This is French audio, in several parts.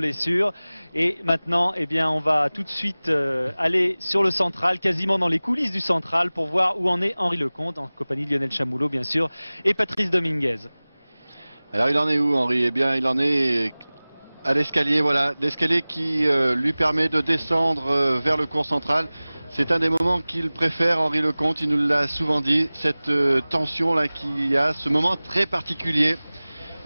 blessure. Et maintenant, eh bien, on va tout de suite aller sur le central, quasiment dans les coulisses du central, pour voir où en est Henri Lecomte, en compagnie de Lionel Chamoulot, bien sûr, et Patrice Dominguez. Alors il en est où, Henri? Eh bien, il en est à l'escalier, voilà, l'escalier qui lui permet de descendre vers le cours central. C'est un des moments qu'il préfère, Henri Lecomte, il nous l'a souvent dit, cette tension là qu'il y a, ce moment très particulier.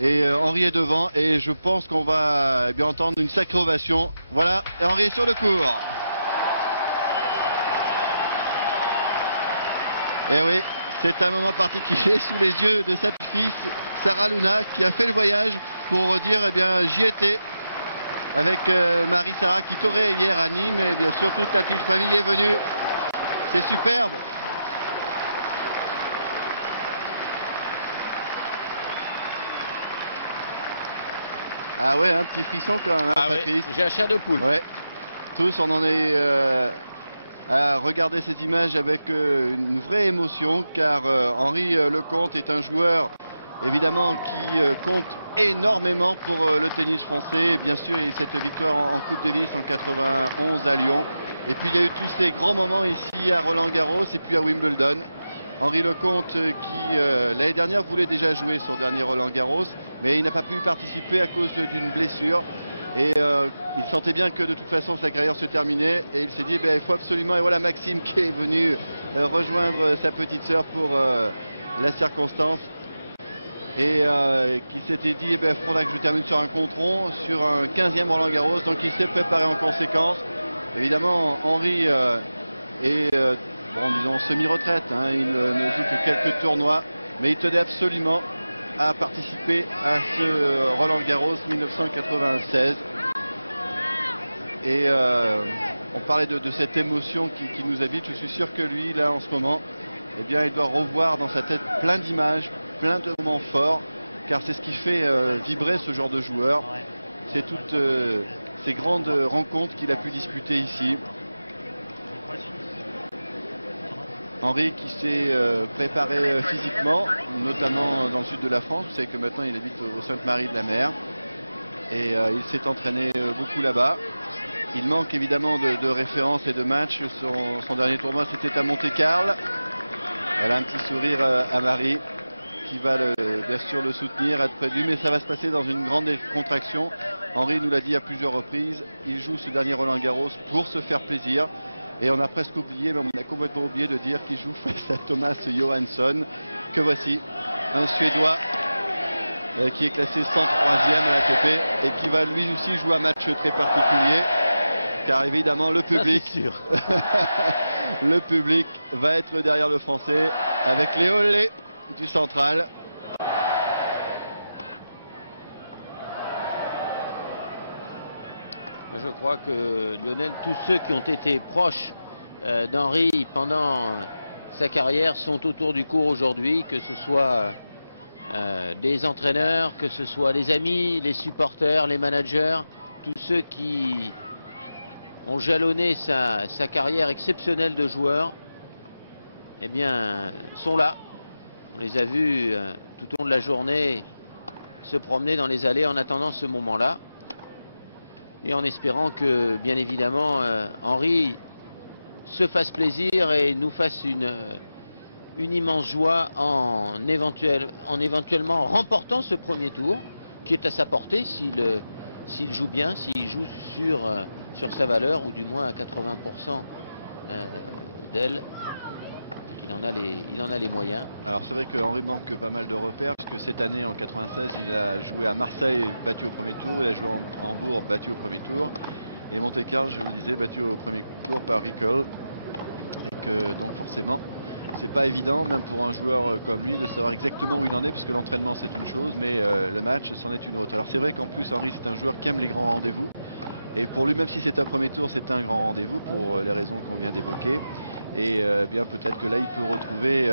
Et Henri est devant et je pense qu'on va bien entendre une sacrée ovation. Voilà, et Henri est sur le cours. Et oui, c'est un moment particulier sous les yeux de sa petite-fille, Sarah Luna, qui a fait le voyage pour dire, eh bien, j'y étais. Avec Marie-Sarah qui torait hier à Nîmes, et bien sûr toute la petite famille est venue. C'est superbe. Ah ouais, un petit frisson quand même. Ah ouais, j'ai la chair de poule. Ouais. Tous on en est à regarder ces images avec une vraie émotion, car Henri Lecomte est un joueur évidemment qui compte énormément pour le tennis français. Bien sûr, il y a eu cette victoire en Coupe Davis en 91 à Lyon. Et puis il y a eu tous ces grands moments ici à Roland-Garros et puis à Wimbledon. Henri Lecomte qui l'année dernière voulait déjà jouer son dernier Roland-Garros, mais il n'a pas pu participer à cause d'une blessure. Et il sentait bien que de toute façon sa carrière se terminait. Et il s'est dit, il faut absolument... Et voilà Maxime qui est venu rejoindre sa petite sœur pour la circonstance. Et qui s'était dit, il faudra que je termine sur un contre-rond, sur un 15e Roland-Garros. Donc il s'est préparé en conséquence. Évidemment, Henri est, disons, semi-retraite. Hein. Il ne joue que quelques tournois. Mais il tenait absolument à participer à ce Roland-Garros 1996. Et on parlait de cette émotion qui nous habite. Je suis sûr que lui, là, en ce moment, eh bien, il doit revoir dans sa tête plein d'images, plein de moments forts, car c'est ce qui fait vibrer ce genre de joueur. C'est toutes ces grandes rencontres qu'il a pu disputer ici. Henri qui s'est préparé physiquement, notamment dans le sud de la France. Vous savez que maintenant il habite au Sainte-Marie-de-la-Mer. Et il s'est entraîné beaucoup là-bas. Il manque évidemment de références et de matchs. Son dernier tournoi c'était à Monte-Carlo. Voilà un petit sourire à Marie qui va bien sûr le soutenir, être près de lui. Mais ça va se passer dans une grande contraction. Henri nous l'a dit à plusieurs reprises. Il joue ce dernier Roland-Garros pour se faire plaisir. Et on a presque oublié, même on a complètement oublié de dire qu'il joue face à Thomas Johansson, que voici, un Suédois qui est classé 103e à l'ATP et qui va lui aussi jouer un match très particulier, car évidemment le public, le public va être derrière le Français avec les olés du central. Je crois que Lionel, tous ceux qui ont été proches d'Henri pendant sa carrière sont autour du court aujourd'hui, que ce soit des entraîneurs, que ce soit les amis, les supporters, les managers, tous ceux qui ont jalonné sa carrière exceptionnelle de joueur, eh bien, sont là. On les a vus tout au long de la journée se promener dans les allées en attendant ce moment-là. Et en espérant que, bien évidemment, Henri se fasse plaisir et nous fasse une immense joie en éventuellement remportant ce premier tour, qui est à sa portée s'il joue bien, s'il joue sur sa valeur, ou du moins à 80% d'elle. Il en a les moyens. Alors c'est vrai que Henri manque pas mal de repères, puisque cette année en 96 il a joué à Marseille, battu au premier tour, il a joué en Hambourg, battu au premier tour, et Monte-Carlo, je vous le disais, battu au premier tour par Rickel. Et que donc forcément c'est pas évident, même pour un joueur comme lui, de savoir exactement où il en est, parce que l'entraînement c'est une chose, mais le match c'en est une autre. Alors c'est vrai qu'en plus Henri c'est un joueur qui aime les grands rendez-vous, et pour lui, même si c'est un premier tour, c'est un grand rendez-vous pour les raisons qu'on vient d'évoquer. Et bien peut-être que là il peut retrouver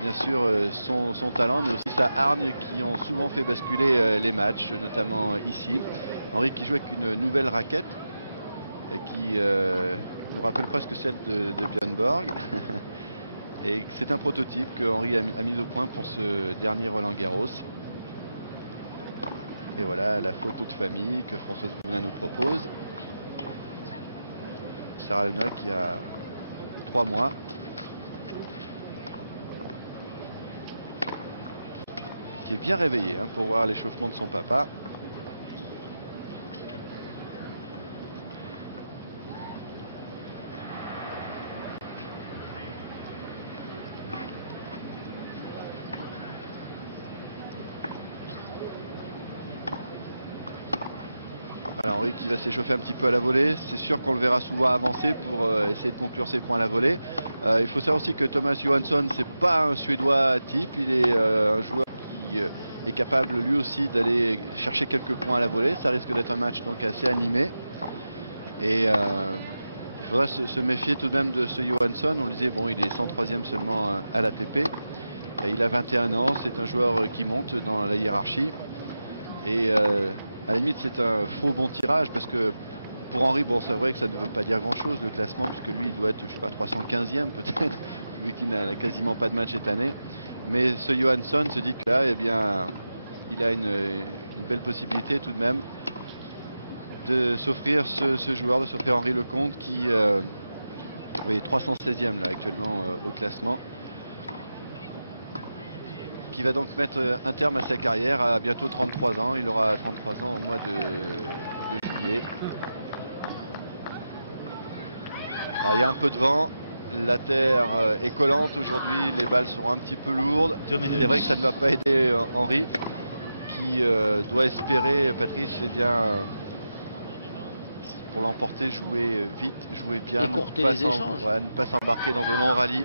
bien sûr son talent, mais aussi sa hargne, qui ont souvent fait basculer les matchs, notamment ici. Henri qui joue avec une nouvelle raquette qui nous rappelle presque celle de Björn Borg. Et c'est un prototype que Henri a mis au point pour ce dernier Roland-Garros. Et voilà la photo de famille que Françoise Boulin nous propose. Sarah Lenoir qui a 3 mois. Qui est bien réveillée pour voir l'échauffement de son papa. Alors Henri qui va s'échauffer un petit peu à la volée, c'est sûr qu'on le verra souvent avancer pour essayer de conclure ses points à la volée. Il faut savoir aussi que Thomas Johansson, c'est pas un Suédois type, il est un joueur qui est capable lui aussi d'aller chercher quelques points à la volée. Ça risque d'être un match donc assez animé. Et il faudra se méfier tout de même de ce Johansson. On le disait, bon, il est 103e seulement à l'ATP. Il a 21 ans, c'est un joueur qui monte dans la hiérarchie. Et à la limite, c'est un faux bon tirage parce que pour Henri, bon, c'est vrai que ça ne veut pas dire grand-chose le classement, puisque lui, il doit être, je sais pas, 315e peut-être, vu qu'il n'a quasiment pas de match cette année. Mais ce Johansson se dit que là, eh bien, il a une belle possibilité tout de même de s'offrir ce joueur, de s'offrir Henri Lecomte qui est 316e là actuellement au classement. Qui va donc mettre un terme à sa carrière à bientôt 33 ans. Il aura 33 ans au mois de juillet. Alors il y a un peu de vent, la terre est collante aujourd'hui, les balles seront un petit peu lourdes. C'est vrai que ça ne va pas aider Henri qui doit espérer, Patrice, eh bien, pour l'emporter, jouer vite, jouer bien. Écourter les échanges. Ouais, ne pas s'embarquer dans de longs rallyes.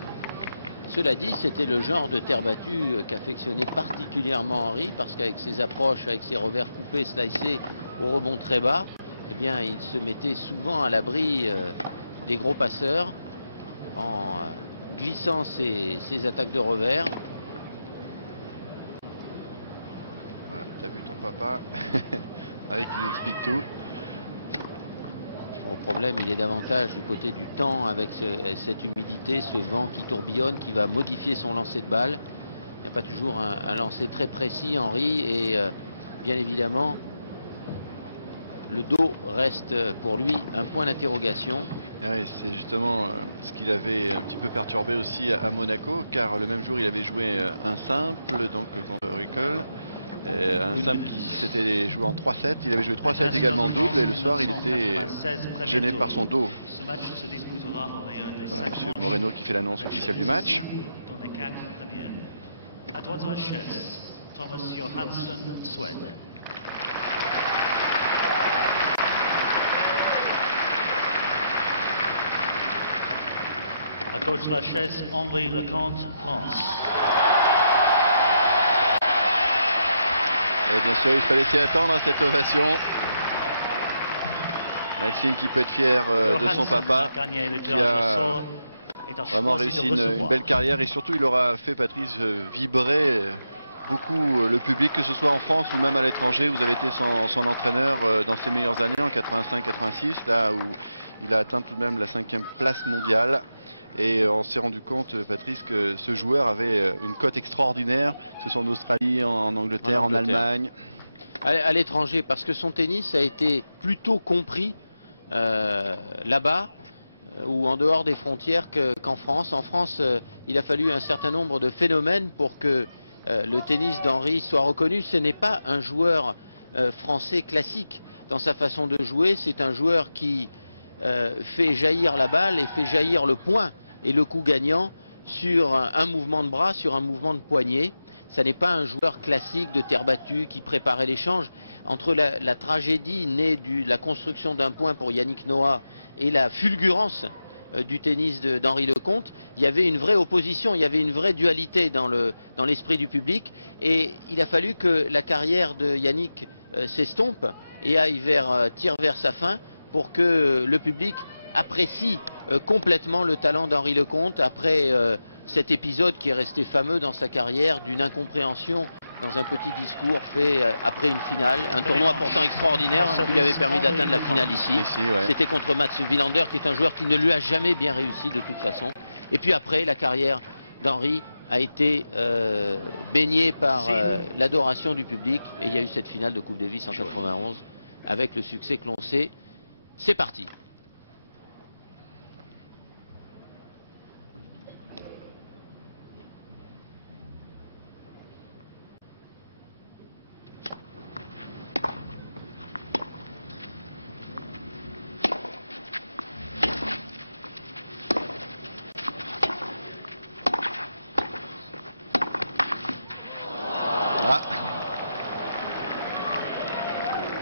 Cela dit, c'était le genre de terre battue qu'affectionnait particulièrement Henri, parce qu'avec ses approches, avec ses revers coupés, slicés au rebond très bas, eh bien, il se mettait souvent à l'abri des gros passeurs en glissant ses attaques de revers. Voilà, t'as vu ton papa avec qui lui explique tout. Le problème, il est davantage du côté du temps avec cette humidité, ce vent qui tourbillonne, qui va modifier son lancer de balle. Il n'y a pas toujours un lancer très précis, Henri, et bien évidemment, le dos reste pour lui un point d'interrogation. Ouais, c'est justement ce qu'il avait un petit peu perturbé aussi à Monaco, car le même jour il avait joué un simple donc contre Ruckel. Un simple qui s'était joué en 3-7, il avait joué 3-7 également en double et le soir il était gêné par son dos. Voilà, M. Moreno qui fait l'annonce officielle du match. À droite de la chaise, Thomas Johansson, Suède. À gauche de la chaise, Henri Lecomte, France. Et bien sûr, il fallait s'y attendre à cette ovation. Maxime qui peut être fier de son papa, qui a vraiment réussi une belle carrière. Et surtout, il aura fait, Patrice, vibrer beaucoup le public, que ce soit en France ou même à l'étranger. Vous avez été son entraîneur dans ses meilleures années, en 85-86, là où il a atteint tout de même la 5e place mondiale. Et on s'est rendu compte, Patrice, que ce joueur avait une cote extraordinaire, que ce soit en Australie, en Angleterre, en Allemagne. À l'étranger, parce que son tennis a été plutôt compris là-bas ou en dehors des frontières qu'en France. En France, il a fallu un certain nombre de phénomènes pour que le tennis d'Henri soit reconnu. Ce n'est pas un joueur français classique dans sa façon de jouer, c'est un joueur qui fait jaillir la balle et fait jaillir le point et le coup gagnant sur un mouvement de bras, sur un mouvement de poignet. Ça n'est pas un joueur classique de terre battue qui préparait l'échange. Entre la tragédie née de la construction d'un point pour Yannick Noah et la fulgurance du tennis d'Henri Lecomte, il y avait une vraie opposition, il y avait une vraie dualité dans l'esprit du public. Et il a fallu que la carrière de Yannick s'estompe et tire vers sa fin pour que le public apprécie complètement le talent d'Henri Lecomte après cet épisode qui est resté fameux dans sa carrière d'une incompréhension dans un petit discours fait après une finale, un tournoi pourtant extraordinaire qui lui avait permis d'atteindre la finale ici. Ouais. C'était contre Mats Wilander qui est un joueur qui ne lui a jamais bien réussi de toute façon. Et puis après, la carrière d'Henri a été baigné par l'adoration du public. Et il y a eu cette finale de Coupe Davis en 91 avec le succès que l'on sait. C'est parti.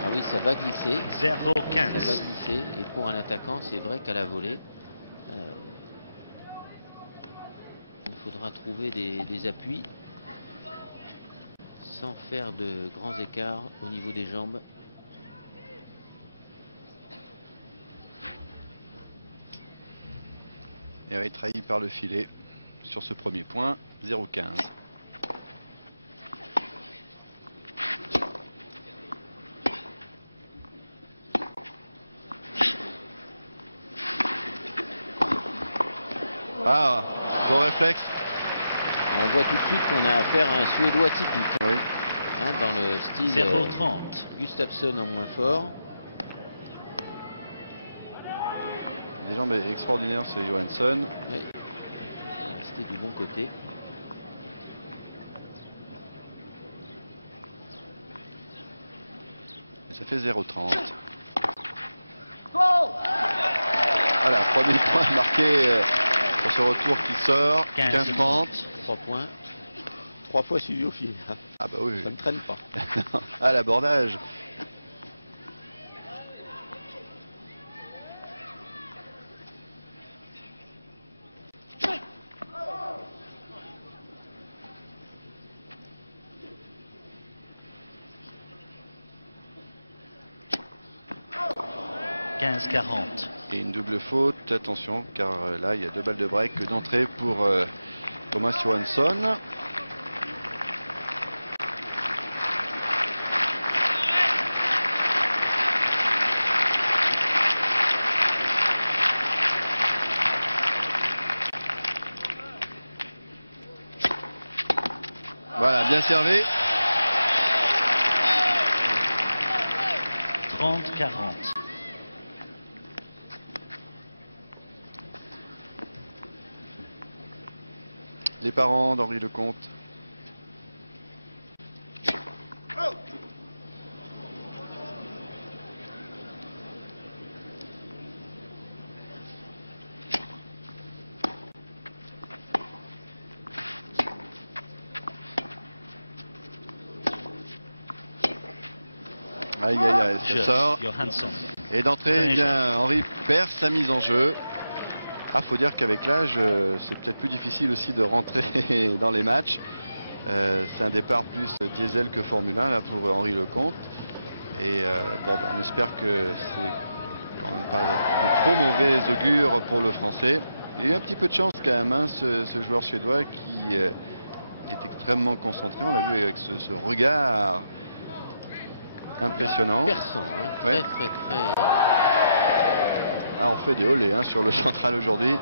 Ah oui, ça va glisser. 0-15. Ça va glisser. Et pour un attaquant, c'est vrai qu'à la volée, il faudra trouver des appuis sans faire de grands écarts au niveau des jambes. Et trahi par le filet sur ce premier point. 0-15. Ah, bon réflexe. On voit tout de suite qu'on a affaire à un Suédois typique. Oui. Hein, dans le style 0-30. Gustafsson en moins fort. Des jambes extraordinaires, ce Johansson. Oui. Il est resté du bon côté. Et ça fait 0-30. Voilà, premier point marqué pour ce retour qui sort. 15-30. 3 points. 3 fois suivi au fil. Ah bah oui. Ça ne traîne pas. Ah, l'abordage. Et une double faute, attention, car là il y a 2 balles de break d'entrée pour Thomas Johansson. Voilà, bien servi. 30-40. Les parents d'Henri Lecomte. Aïe aïe aïe, ça sort. Johansson. Et d'entrée, eh bien, Henri perd sa mise en jeu. Ah, faut dire qu'avec l'âge, c'est peut-être plus difficile aussi de rentrer dans les matchs. C'est un départ plus diesel que Formule 1 là, pour Henri Lecomte. Et bon, on espère que c'est quand même pas de trop mauvais augure pour le Français. Il y a eu un petit peu de chance quand même, hein, ce joueur suédois qui est extrêmement concentré. On l'a vu avec ce regard impressionnant. Perçant, hein. Ouais. Très. Ah, on fait des olés hein, sur le central aujourd'hui.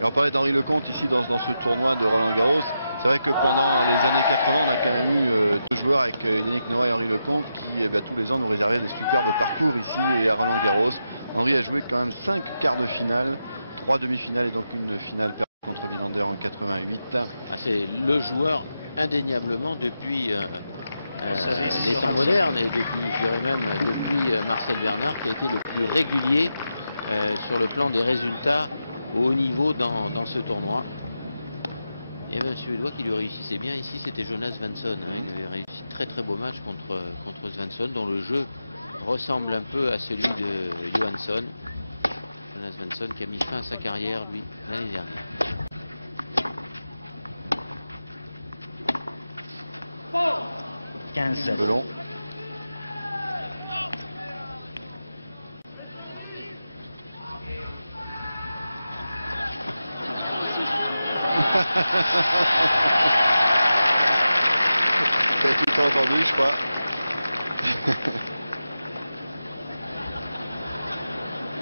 Et on parlait d'Henri Lecomte ici dans ce tournoi de Roland Garros. C'est vrai que pendant les années 80, on a quand même eu 2 joueurs avec Yannick Noah et Henri Lecomte qui tous les ans nous réservaient des superbes parcours ici et à Roland Garros. Henri a joué quand même 5 quarts de finale, 3 demi-finales et donc une finale perdue contre Wilander en 88. Ah, c'est le joueur indéniablement depuis les temps Johansson. modernes et depuis, je dirais même, depuis Marcel Bernard qui a été le plus régulier sur le plan des résultats au haut niveau dans ce tournoi. Il y avait un Suédois qui lui réussissait bien ici, c'était Jonas Svensson. Hein. Il avait réussi très beau match contre Svensson, dont le jeu ressemble un peu à celui de Johansson. Jonas Svensson qui a mis fin à sa carrière, lui, l'année dernière. Un peu long. T'as tout entendu, je crois.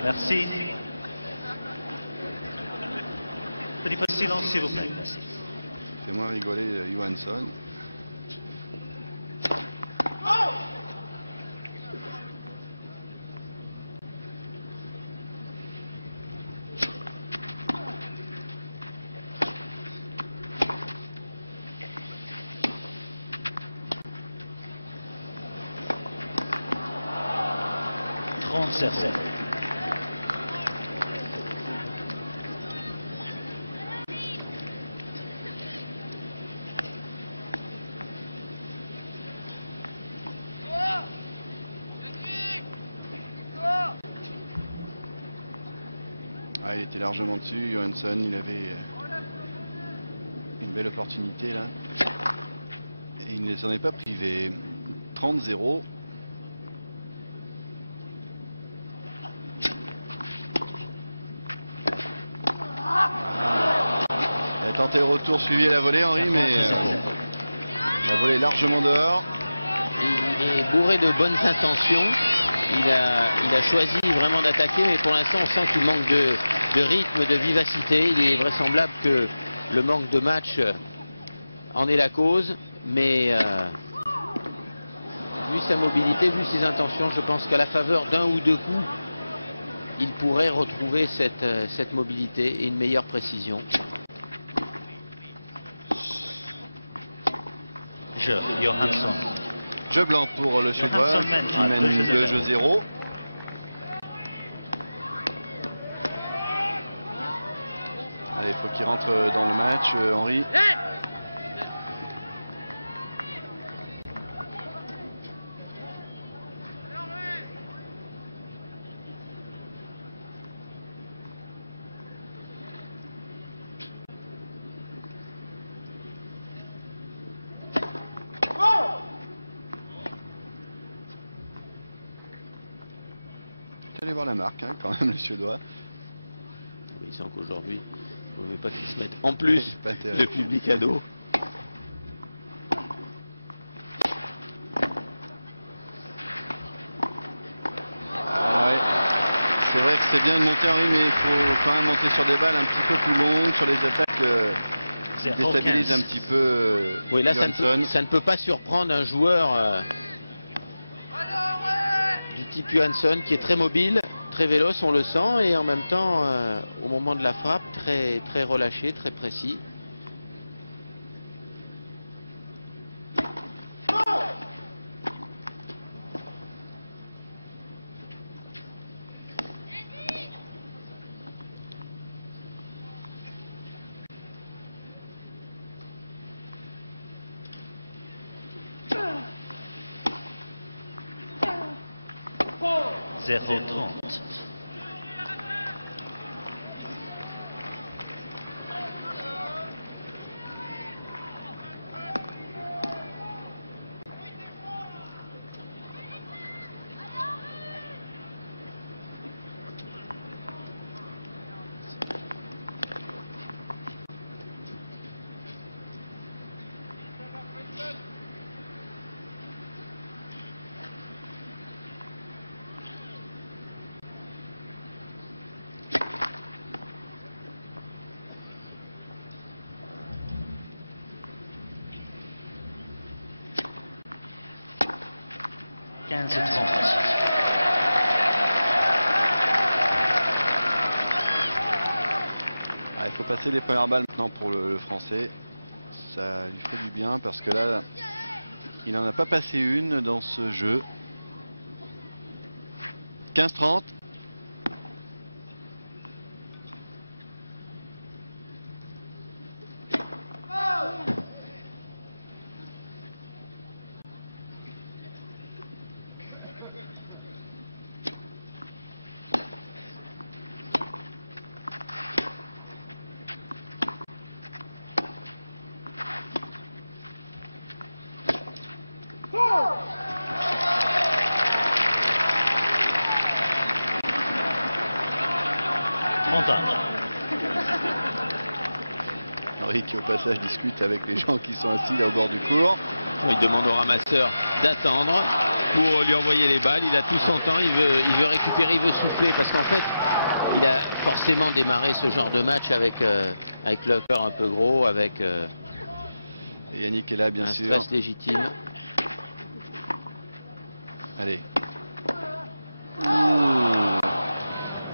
Merci. Petit peu de silence, s'il vous plaît. Merci. fait moins rigoler Johansson. Ah, il était largement dessus, Johansson, il avait une belle opportunité là. Et il ne s'en est pas privé. 30-0. Il a tenté le retour, suivi la volée, Henri, mais la volée est largement dehors. Il est bourré de bonnes intentions. Il a choisi vraiment d'attaquer, mais pour l'instant on sent qu'il manque de rythme, de vivacité. Il est vraisemblable que le manque de match en est la cause, mais vu sa mobilité, vu ses intentions, je pense qu'à la faveur d'un ou deux coups, il pourrait retrouver cette mobilité et une meilleure précision. Johansson. Jeu blanc pour le Suédois qui mène 2-0. Allez, il faut qu'il rentre dans le match, Henri. Allez voir la marque, hein, quand même, le Suédois. Oui, il sent qu'aujourd'hui, il ne veut pas qu'il se mette en plus le public à dos. Ah ouais. C'est vrai que c'est bien de monter, Henri, mais il faut quand même monter sur des balles un petit peu plus longues, sur les attaques qui déstabilisent un petit peu. Oui, là, ça ne peut pas surprendre un joueur du type Johansson qui est très mobile, très véloce, on le sent, et en même temps, au moment de la frappe, très relâché, très précis. .030. Il faut passer les premières balles maintenant pour le Français. Ça lui fait du bien parce que là, il n'en a pas passé une dans ce jeu. 15-30. Henri qui au passage discute avec les gens qui sont assis là au bord du cours. Il demande au ramasseur d'attendre pour lui envoyer les balles. Il a tout son temps, il veut récupérer, il veut souffler parce qu'en fait il a forcément démarré ce genre de match avec le cœur un peu gros, avec Et Yannick est là, bien Un sûr. stress légitime. Allez.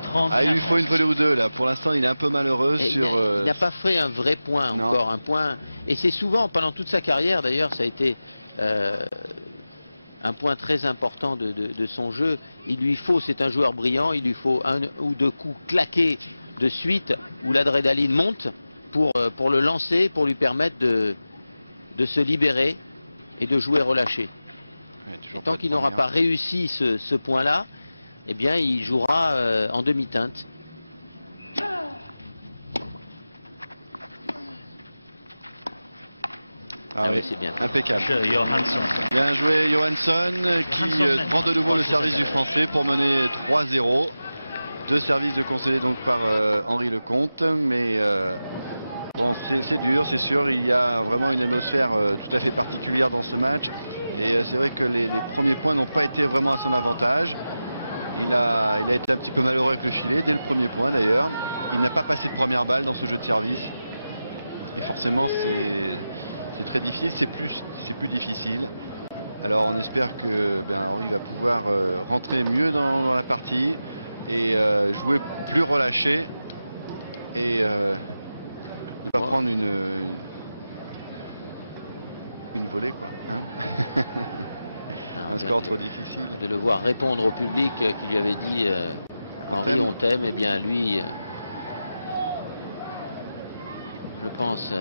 30, Ah, il lui faut 40. une volée ou deux là. Pour l'instant, il est un peu malheureux Et sur. il n'a pas fait un vrai point Non. encore, un point. Et c'est souvent, pendant toute sa carrière d'ailleurs, ça a été un point très important de son jeu. Il lui faut, c'est un joueur brillant, il lui faut un ou deux coups claqués de suite où l'adrénaline monte pour le lancer, pour lui permettre de se libérer et de jouer relâché. Ouais, toujours Et tant pas de qu'il n'aura première. pas réussi ce point-là, eh bien, il jouera en demi-teinte. Ah, oui, oui, c'est bien. impeccable. Johansson. Bien joué Johansson qui Johansson prend de nouveau le service du Français pour mener 3-0. Deux services de concédés donc par Henri Lecomte. Mais bon, c'est dur, c'est sûr. Il y a vraiment une atmosphère tout à fait particulière dans ce match. Et c'est vrai que les premiers points n'ont pas été vraiment à son avantage. Il a été un petit peu malheureux avec le filet, dès le premier point d'ailleurs. Il n'a pas passé de première balle dans ce jeu de service. Et forcément, c'est très difficile, c'est plus difficile. Alors on espère que Henri va pouvoir rentrer mieux dans la partie et jouer plus relâché et ne pas prendre une volée quoi. Hein. Alors, Un score trop difficile. de le voir répondre au public qui lui avait dit Henri, on t'aime. Eh bien, lui, je pense,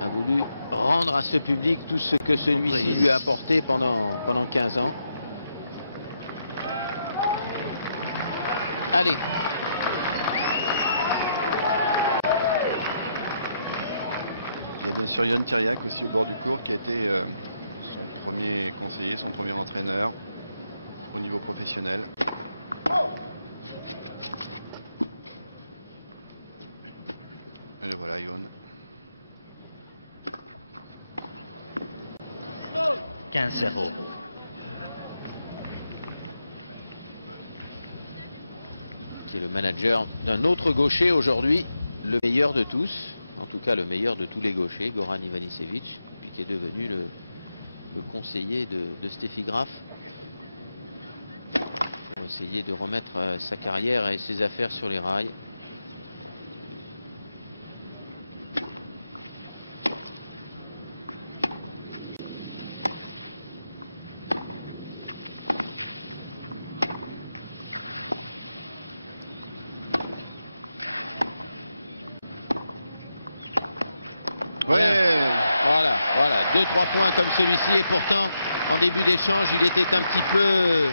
a voulu rendre à ce public tout ce que celui-ci lui a apporté pendant 15 ans. Allez. Il y a bien sûr Yon Tiriac aussi au bord du court qui a été son premier conseiller, son premier entraîneur au niveau professionnel. Et le voilà Yon. 15-0. Qui est le manager d'un autre gaucher aujourd'hui, le meilleur de tous, en tout cas le meilleur de tous les gauchers, Goran Ivanisevic, et puis qui est devenu le conseiller de Steffi Graf pour essayer de remettre sa carrière et ses affaires sur les rails. Ouais. Voilà, 2-3 points comme celui-ci, et pourtant en début d'échange il était un petit peu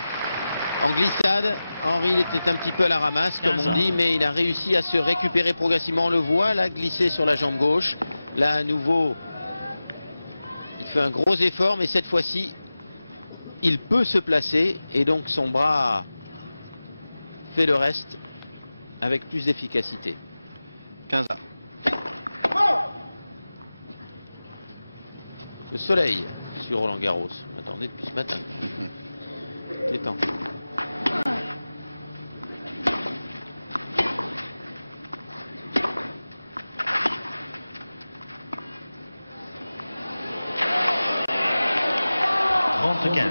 en glissade. Henri il était un petit peu à la ramasse comme on dit, mais il a réussi à se récupérer progressivement. On le voit là glisser sur la jambe gauche. Là à nouveau il fait un gros effort, mais cette fois-ci il peut se placer et donc son bras fait le reste avec plus d'efficacité. 15 à. Le soleil sur Roland Garros. Attendez depuis ce matin. C'est temps.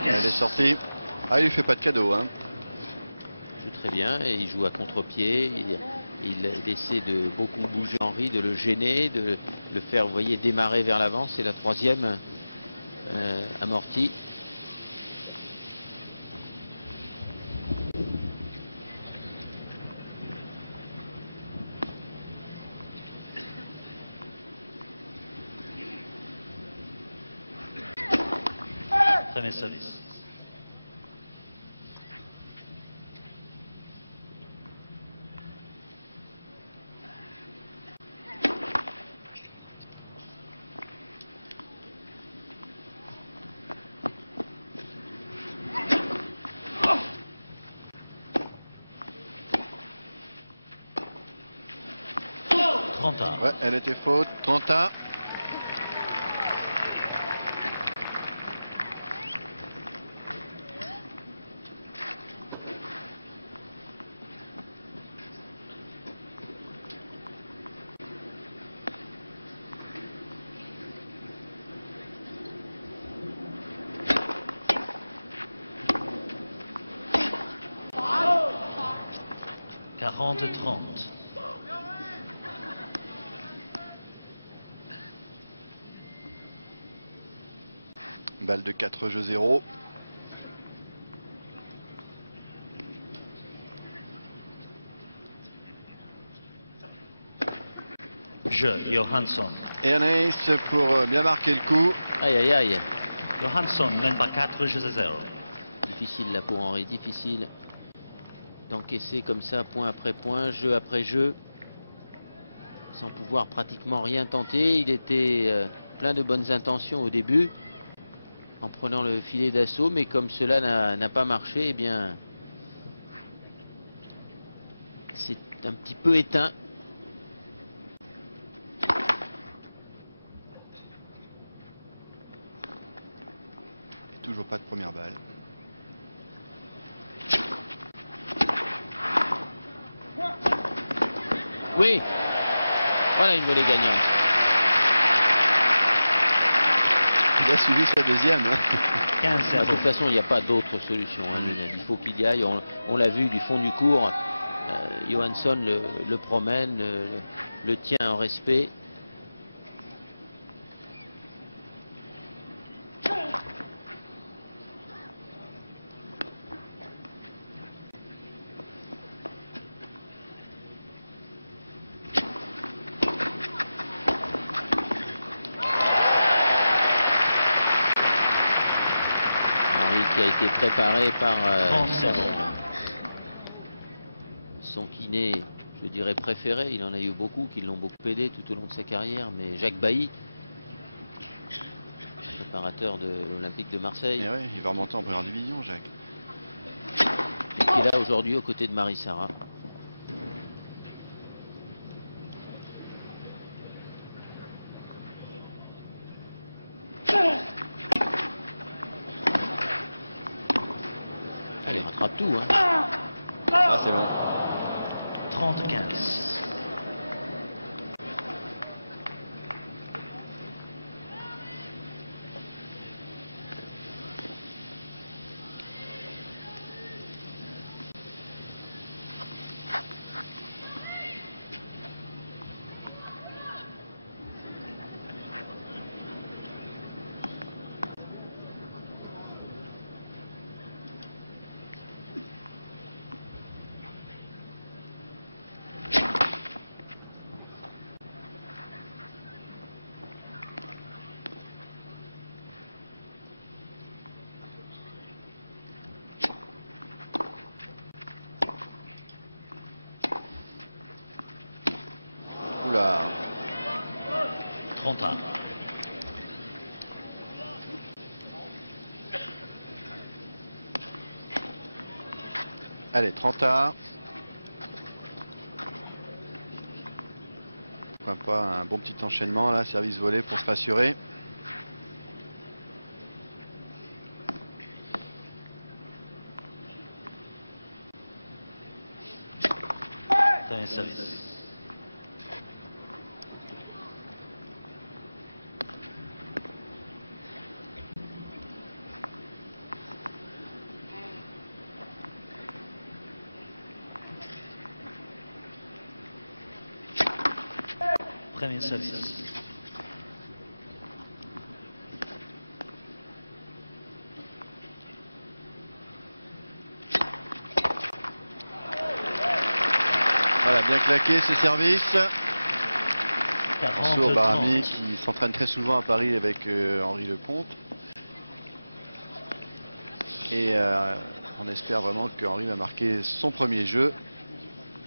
Elle est sortie. Ah, il lui fait pas de cadeau. Hein. Il joue très bien et il joue à contre-pied. Il essaie de beaucoup bouger Henri, de le gêner, de le faire, vous voyez, démarrer vers l'avant. C'est la troisième amortie. Premier service. Ouais, elle était faute. 30. 40-30. Balle de 4 jeux 0. Jeu, Johansson. Et un ace pour bien marquer le coup. Aïe aïe aïe. Johansson mène par 4 jeux à 0. Difficile là pour Henry, difficile d'encaisser comme ça point après point, jeu après jeu, sans pouvoir pratiquement rien tenter. Il était plein de bonnes intentions au début, en prenant le filet d'assaut, mais comme cela n'a pas marché, eh bien c'est un petit peu éteint. Toujours pas de première balle. Oui, voilà une volée gagnante. Il a suivi sa deuxième. 15-0. De toute façon, il n'y a pas d'autre solution, hein, Lionel. Il faut qu'il y aille. On l'a vu du fond du cours. Johansson le promène, le tient en respect. Qui a été préparé par son kiné, je dirais préféré. Il en a eu beaucoup qui l'ont beaucoup aidé tout au long de sa carrière, mais Jacques Bailly, préparateur de l'Olympique de Marseille. Et ouais, il va remonter en première division, Jacques. Et qui est là aujourd'hui aux côtés de Marie Sarah. Il rattrape tout, hein. Ah, c'est bon. 30-15. Oula. 31. Allez, 30A. Pourquoi pas un bon petit enchaînement là, service volé pour se rassurer. Premier service. Premier service. Voilà, bien claqué ce service. 40-30. Barami qui s'entraîne très souvent à Paris avec Henri Lecomte. Et on espère vraiment que Henri va marquer son premier jeu.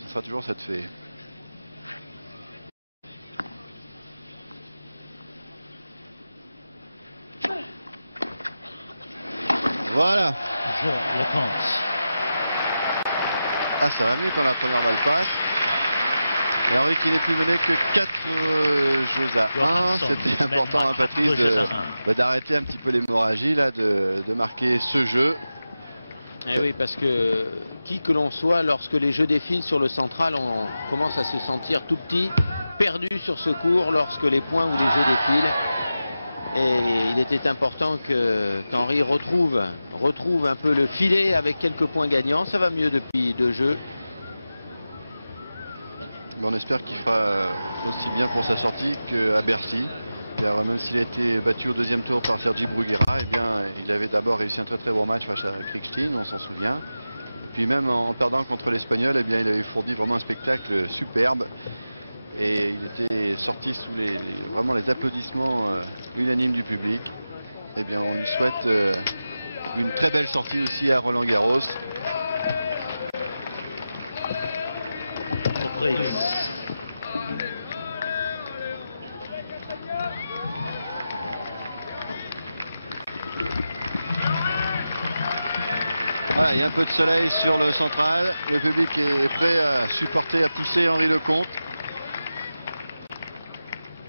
Ça sera toujours cette fée. Voilà. Jeu, le compte. Ah, ça va mieux quand la première balle passe. Et Henri qui n'est plus mené que 4 jeux à 1. Johansson C'était mène important par à Patrice 4 jeux à 1. d'arrêter un petit peu l'hémorragie là, de marquer ce jeu. Eh oui, parce que qui que l'on soit, lorsque les jeux défilent sur le central, on commence à se sentir tout petit, perdu sur ce cours lorsque les points ou les jeux défilent. Et il était important qu'Henri retrouve un peu le filet avec quelques points gagnants. Ça va mieux depuis 2 jeux. Mais on espère qu'il fera aussi bien pour sa sortie qu'à Bercy. Car même s'il a été battu au deuxième tour par Sergi Bruguera, eh bien, il avait d'abord réussi un très très bon match face à Kriegstein, on s'en souvient. Et puis même en perdant contre l'Espagnol, eh bien, il avait fourni vraiment un spectacle superbe. Et il était sorti sous vraiment les applaudissements unanimes du public. Eh bien, on lui souhaite une très belle sortie aussi à Roland-Garros. Surprise. Voilà, il y a un peu de soleil sur le central. Le public est prêt à supporter, à pousser Henri Lecomte.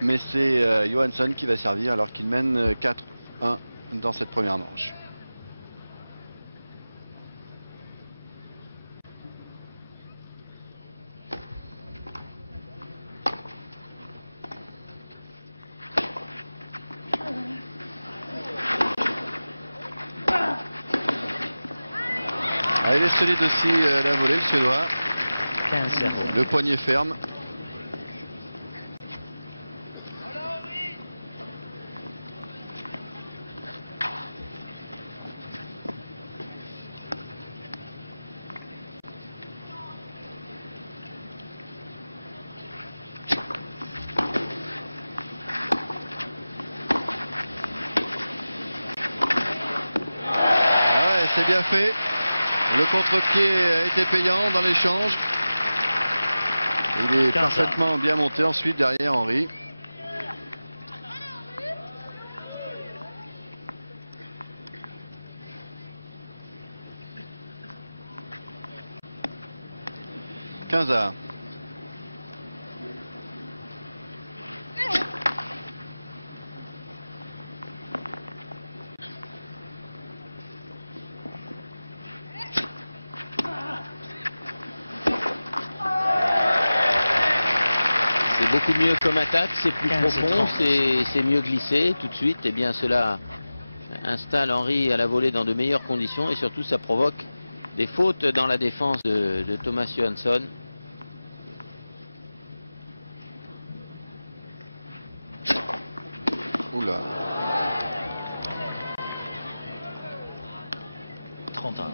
Mais c'est Johansson qui va servir alors qu'il mène 4-1 dans cette première manche. Ah, il est solide aussi la volée, le Suédois. 15-0. Le poignet ferme. Ah ouais, c'est bien fait. Le contre-pied a été payant dans l'échange. Il est 15. parfaitement bien monté ensuite derrière Henri. Quinze. C'est beaucoup mieux comme attaque, c'est plus 15 et profond, 30. c'est mieux glissé tout de suite. Et bien cela installe Henri à la volée dans de meilleures conditions et surtout ça provoque des fautes dans la défense de Thomas Johansson. Oula. 31.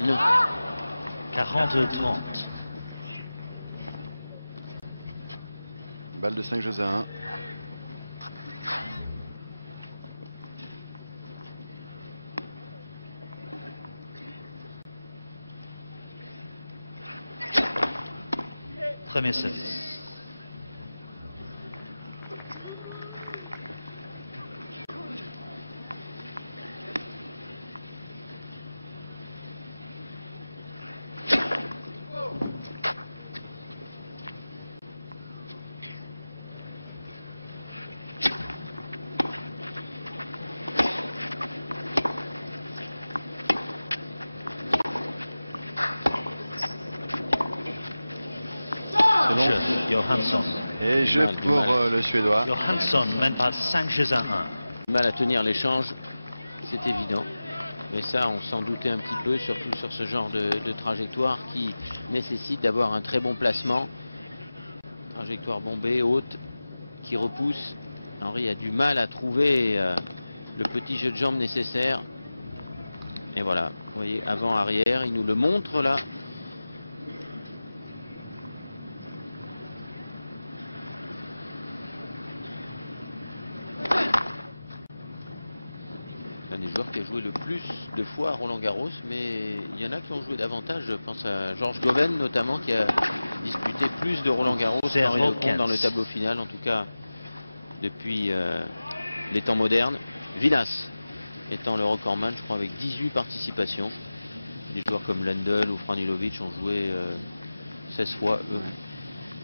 Non. 40-30. Balle de 5 jeux à 1. Premier service. Jeu, Johansson. Et jeu mal, du pour mal. le Suédois. Johansson mène par 5 jeux à 1. Mal à tenir l'échange, c'est évident. Mais ça, on s'en doutait un petit peu, surtout sur ce genre de trajectoire qui nécessite d'avoir un très bon placement. Trajectoire bombée, haute, qui repousse. Henri a du mal à trouver le petit jeu de jambes nécessaire. Et voilà, vous voyez, avant-arrière, il nous le montre là. Un des joueurs qui a joué le plus de fois à Roland-Garros, mais il y en a qui ont joué davantage. Je pense à Georges Goven notamment, qui a disputé plus de Roland-Garros qu'Henri Lecomte dans le tableau final, en tout cas depuis les temps modernes. Vilas étant le recordman, je crois, avec 18 participations. Des joueurs comme Lendl ou Franilovic ont joué 16 fois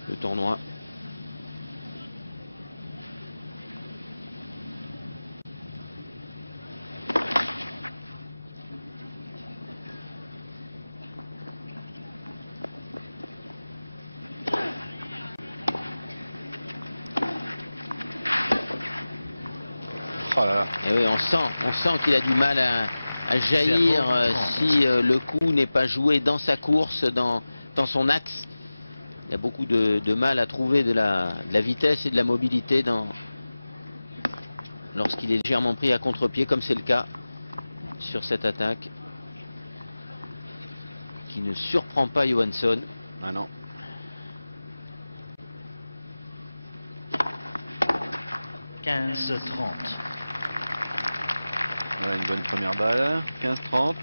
le tournoi. Oh là là. Et oui, on sent qu'il a du mal à jaillir si le coup n'est pas joué dans sa course, dans son axe. Il y a beaucoup de mal à trouver de la vitesse et de la mobilité lorsqu'il est légèrement pris à contre-pied, comme c'est le cas sur cette attaque, qui ne surprend pas Johansson. Ah non. Voilà une bonne première balle. 15-30.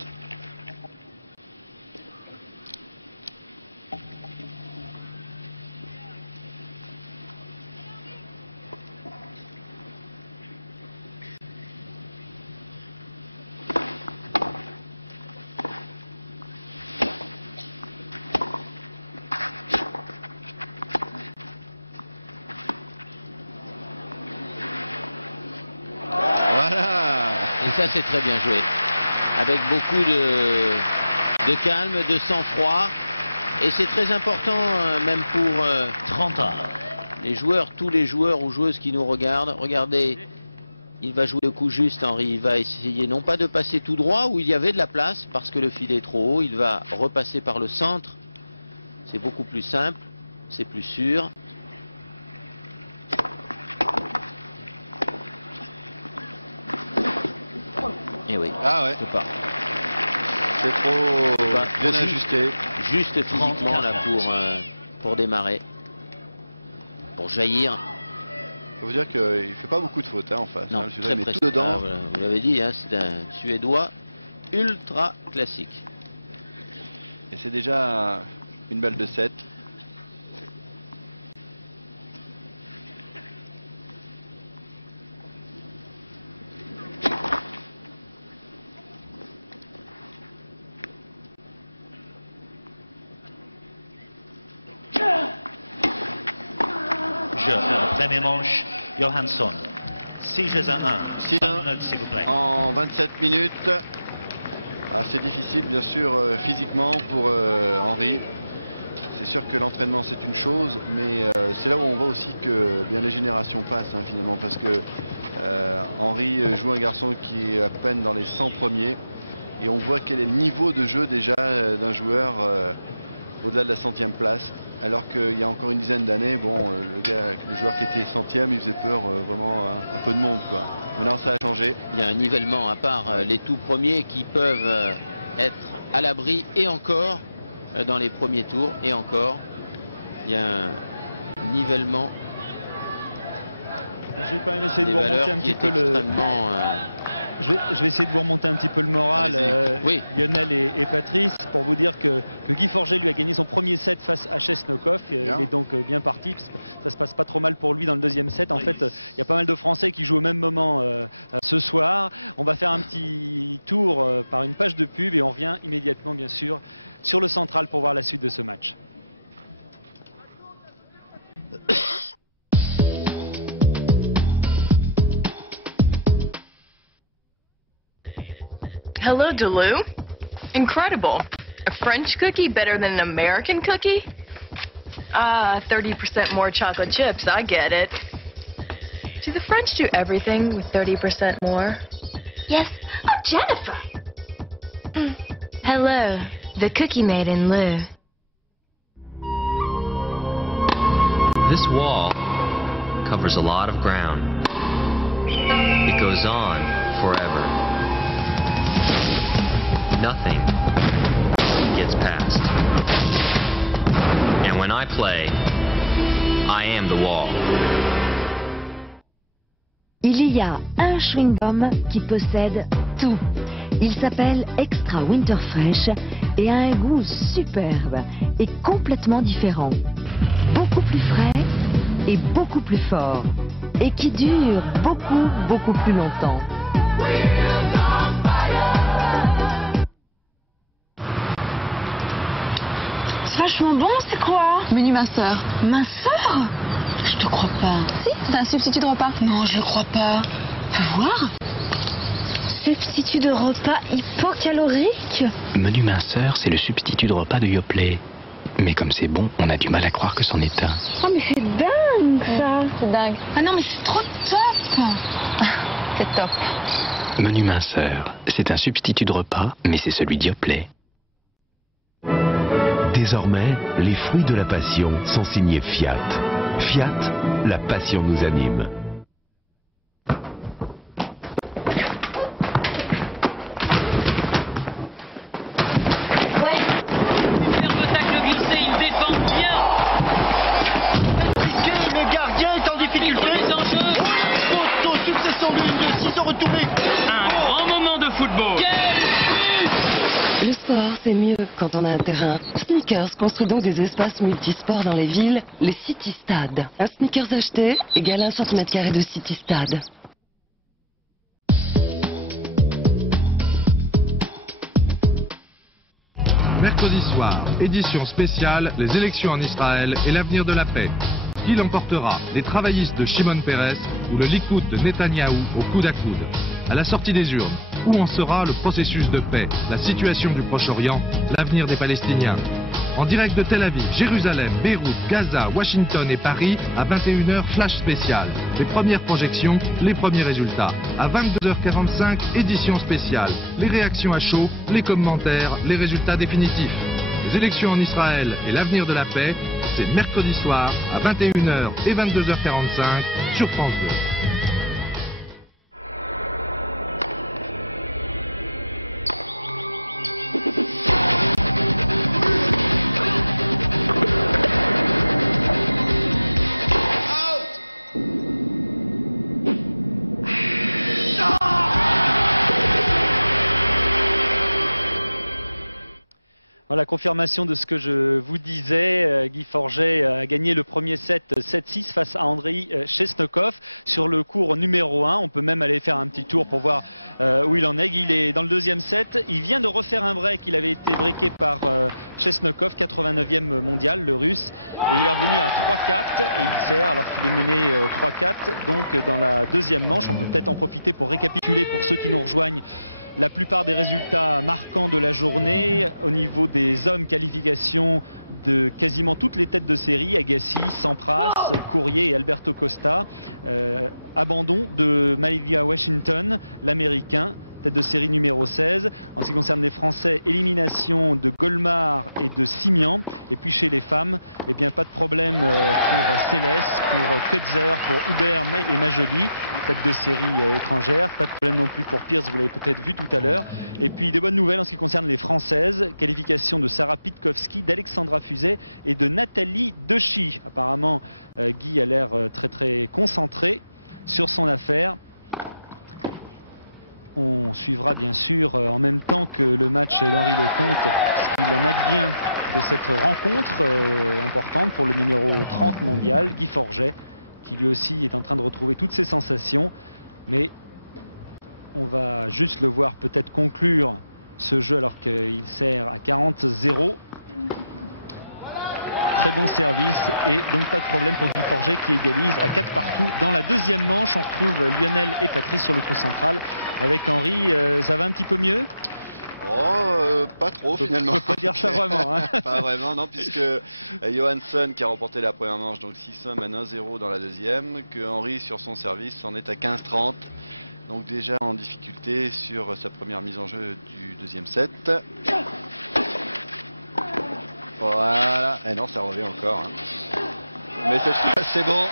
Et ça, c'est très bien joué. Avec beaucoup de calme, de sang-froid. Et c'est très important, même pour 30 ans. les joueurs, tous les joueurs ou joueuses qui nous regardent. Regardez, il va jouer le coup juste, Henry. Il va essayer non pas de passer tout droit où il y avait de la place parce que le filet est trop haut. Il va repasser par le centre. C'est beaucoup plus simple, c'est plus sûr. Et oui, Ah ouais. je peux pas. C'est trop Pas bien trop ajusté. Juste physiquement là pour démarrer, pour jaillir. Il faut vous dire qu'il fait pas beaucoup de fautes en face. Non, Le Suédois très met précis. tout dedans. Ah, voilà, vous l'avez dit, hein, c'est un Suédois ultra classique. Et c'est déjà une balle de 7. Premier manche, Johansson. 6 jeux à 1. 6 Pas de note, s'il vous plaît. en 27 minutes. C'est difficile bien sûr physiquement pour Henry. C'est sûr que l'entraînement c'est une chose, mais c'est là où on voit aussi que bien les générations passent finalement, parce que Henry joue un garçon qui est à peine dans les 100 premiers, et on voit quel est le niveau de jeu déjà d'un joueur au-delà de la 100e place, alors qu'il y a encore une dizaine d'années, bon, le joueur qui était 100e, il faisait peur vraiment à peu de monde, quoi. Maintenant ça a changé. Il y a un nivellement à part les tout premiers qui peuvent être à l'abri, et encore dans les premiers tours, et encore il y a un nivellement Je vais quand même essayer de des vous remonter valeurs un qui petit est peu le. extrêmement Je vais essayer de vous remonter un petit peu le moral, Allez-y. Oui. Lionel et Patrice, pour vous dire que Guy Forget lui a gagné son premier set face à Chesnokov. Il est donc bien parti, parce que ça se passe pas trop mal pour lui dans le deuxième set. En Oui. fait, il y a pas mal de Français qui jouent au même moment ce soir. On va faire un petit tour par une page de pub et on revient immédiatement, bien sûr, sur le central pour voir la suite de ce match. Hello, Delu. Incredible. A French cookie better than an American cookie? Ah, 30% more chocolate chips. I get it. Do the French do everything with 30% more? Yes. Oh, Jennifer. Hello, the cookie made in Lou. This wall covers a lot of ground. It goes on forever. Nothing gets past. And when I play, I am the wall. Il y a un chewing-gum qui possède tout. Il s'appelle Extra Winter Fresh et a un goût superbe et complètement différent. Beaucoup plus frais et beaucoup plus fort. Et qui dure beaucoup plus longtemps. C'est vachement bon, c'est quoi? Menu minceur. Minceur? Je te crois pas. Si, c'est un substitut de repas. Non, je crois pas. Fais voir. Substitut de repas hypocalorique? Menu minceur, c'est le substitut de repas de Yoplait. Mais comme c'est bon, on a du mal à croire que c'en est un. Oh, mais c'est dingue, ça. C'est dingue. Ah non, mais c'est trop top. c'est top. Menu minceur, c'est un substitut de repas, mais c'est celui d'Yoplait. Désormais, les fruits de la passion sont signés Fiat. Fiat, la passion nous anime. Le sport, c'est mieux quand on a un terrain. Sneakers construit donc des espaces multisports dans les villes, les city-stades. Un sneakers acheté égale 1 cm² de city-stade. Mercredi soir, édition spéciale, les élections en Israël et l'avenir de la paix. Qui l'emportera, les travaillistes de Shimon Peres ou le Likoud de Netanyahou au coude à coude? À la sortie des urnes, où en sera le processus de paix, la situation du Proche-Orient, l'avenir des Palestiniens? En direct de Tel Aviv, Jérusalem, Beyrouth, Gaza, Washington et Paris, à 21h, flash spécial. Les premières projections, les premiers résultats. À 22h45, édition spéciale. Les réactions à chaud, les commentaires, les résultats définitifs. Les élections en Israël et l'avenir de la paix, c'est mercredi soir à 21h et 22h45 sur France 2. Voilà, confirmation de ce que je vous disais. Guy Forget a gagné le premier set 7-6 face à Andrei Chesnokov sur le cours numéro 1. On peut même aller faire un petit tour pour voir où il en est. Il est dans le deuxième set. Il vient de refaire un break. Il avait été breaké par Chesnokov, 89e mondial, le russe. Et il est revenu à 3-4 et il sert alors qu'il est mené 3-4. Donc dans la deuxième manche, on peut peut-être en profiter pour récapituler pour ceux qui nous rejoignent la plupart des résultats marquants de la journée. Au niveau des hommes, qualification de quasiment toutes les têtes de série, Agassi, Sampras, Courrier et Alberto Costa. Abandon de Malia Washington, l'américain, tête de série numéro 16. En ce qui concerne les Français, élimination de Golmar et de Simian. Et puis chez les femmes, eh bien pas de problème pour Céleste, pour Kutzer, pour Hubert et Majoli, tête de série étrangère. Pas de problème non plus pour Pierce, vous l'avez peut-être vu tout à l'heure. Et puis des bonnes nouvelles en ce qui concerne les Françaises. Qualification de Sarah Pitkowski, d'Alexandra Fuzet et de Nathalie Dechy. Apparemment, Guy a l'air très très concentré sur son affaire. On suivra bien sûr en même temps que le match d'Henri Lecomte ce qu'il en advient de cette rencontre importante pour le numéro 30 mondial, Guy Forget, qui lui aussi est en train de retrouver toutes ses sensations. Mais on va juste le voir peut-être conclure ce jeu alors qu'il sert à 40-0. Très bon service et donc pas de problème pour Guy Forget qui égalise à 4 partout. Dans la deuxième manche, on retrouve Lionel et Patrice sur le coup central. Avec Henri, ça va un petit peu mieux? Oh, pas trop finalement. On peut pas dire ça vraiment. Hein. Pas vraiment, non, puisque Johansson qui a remporté la première manche, donc 6-1 mène 1-0 dans la deuxième, que Henri sur son service en est à 15-30. Donc déjà en difficulté sur sa première mise en jeu du deuxième set. Voilà, et non, ça revient encore. Mais cette fois, c'est bon.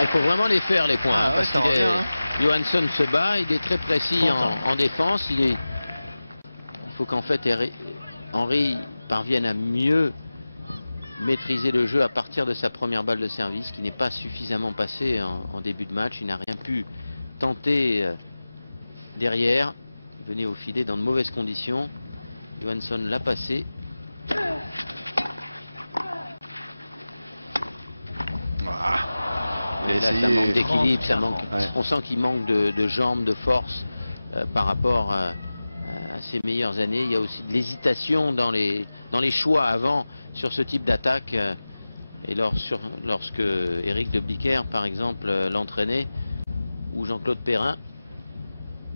Il faut vraiment les faire les points, parce qu'il est... Johansson se bat, il est très précis en défense. Il faut qu'en fait Henri parvienne à mieux maîtriser le jeu à partir de sa première balle de service, qui n'est pas suffisamment passée en début de match. Il n'a rien pu tenter derrière. Il venait au filet dans de mauvaises conditions. Johansson l'a passé. Et là, ça manque d'équilibre, ça manque. Ouais. On sent qu'il manque de jambes, de force par rapport à ses meilleures années. Il y a aussi de l'hésitation dans les choix avant sur ce type d'attaque. Et lorsque Éric de Bicker, par exemple, l'entraînait, ou Jean-Claude Perrin,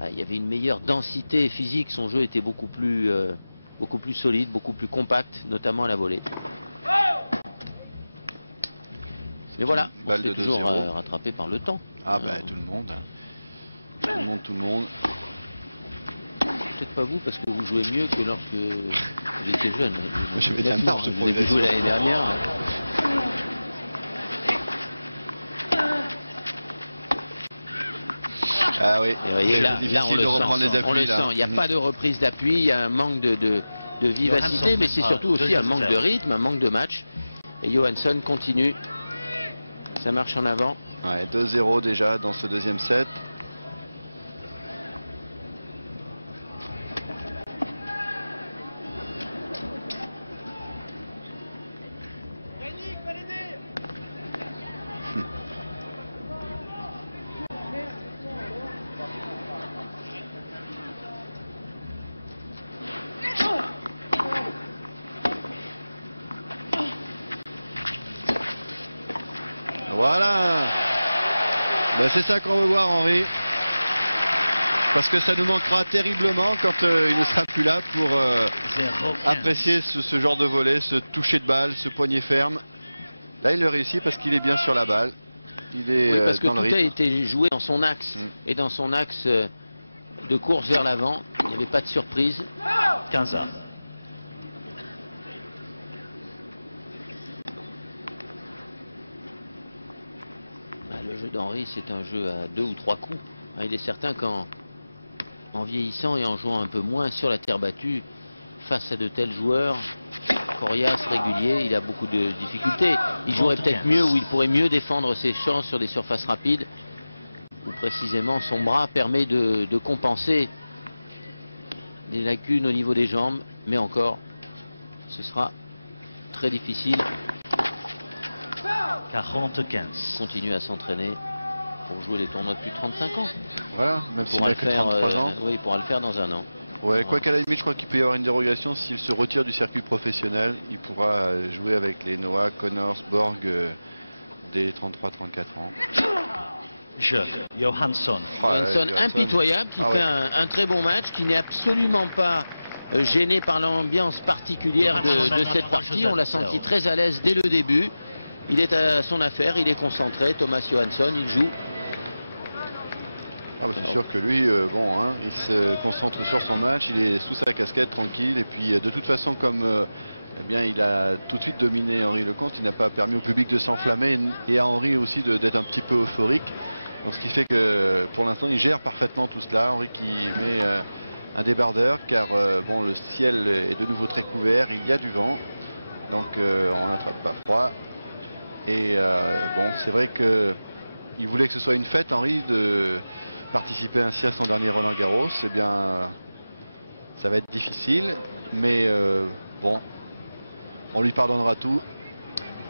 il y avait une meilleure densité physique. Son jeu était beaucoup plus solide, beaucoup plus compact, notamment à la volée. Mais voilà, on Balle se fait de toujours 2-0. rattrapé par le temps. Ah bah tout le monde. Tout le monde. Peut-être pas vous, parce que vous jouez mieux que lorsque vous étiez jeune. Je vais bien marche de vous avez joué l'année dernière. Ah oui. Et voyez, là, on le sent. Il n'y a pas de reprise d'appui, il y a un manque de vivacité, mais c'est surtout aussi un manque de rythme, un manque de match. Et Johansson continue sa marche en avant. Ouais, 2-0 déjà dans ce deuxième set. Voilà. Ben, c'est ça qu'on veut voir, Henri. Parce que ça nous manquera terriblement quand il ne sera plus là pour apprécier ce genre de volley, ce toucher de balle, ce poignet ferme. Là, il le réussit parce qu'il est bien sur la balle. Il est, oui, parce que dans tout le a rythme. été joué dans son axe. Et dans son axe de course vers l'avant, il n'y avait pas de surprise. 15. Le jeu d'Henri, c'est un jeu à 2 ou 3 coups. Il est certain qu'en vieillissant et en jouant un peu moins sur la terre battue, face à de tels joueurs, coriaces, réguliers, il a beaucoup de difficultés. Il jouerait peut-être mieux, ou il pourrait mieux défendre ses chances sur des surfaces rapides, où précisément son bras permet de compenser des lacunes au niveau des jambes. Mais encore, ce sera très difficile. 40-15. Continue à s'entraîner pour jouer les tournois depuis 35 ans. Voilà, même Il s'il pourra a le que faire, 33 ans. oui, il pourra le faire dans un an. Ouais, quoi qu'à la limite, je crois qu'il peut y avoir une dérogation s'il se retire du circuit professionnel. Il pourra jouer avec les Noah, Connors, Borg dès 33-34 ans. Johansson. Johansson impitoyable, qui fait un très bon match, qui n'est absolument pas gêné par l'ambiance particulière de cette partie. On l'a senti très à l'aise dès le début. Il est à son affaire, il est concentré. Thomas Johansson, il joue. Ah bah c'est sûr que lui, bon, hein, il se concentre sur son match, il est sous sa casquette tranquille, et puis de toute façon, comme eh bien, il a tout de suite dominé Henri Lecomte, il n'a pas permis au public de s'enflammer et à Henri aussi d'être un petit peu euphorique. Donc ce qui fait que pour l'instant, il gère parfaitement tout cela. Henri qui met un débardeur, car bon, le ciel est de nouveau très couvert, il y a du vent, donc on n'attrape pas froid. Et bon, c'est vrai qu'il voulait que ce soit une fête, Henri, de participer ainsi à son dernier Roland Garros. Eh bien, ça va être difficile, mais bon, on lui pardonnera tout.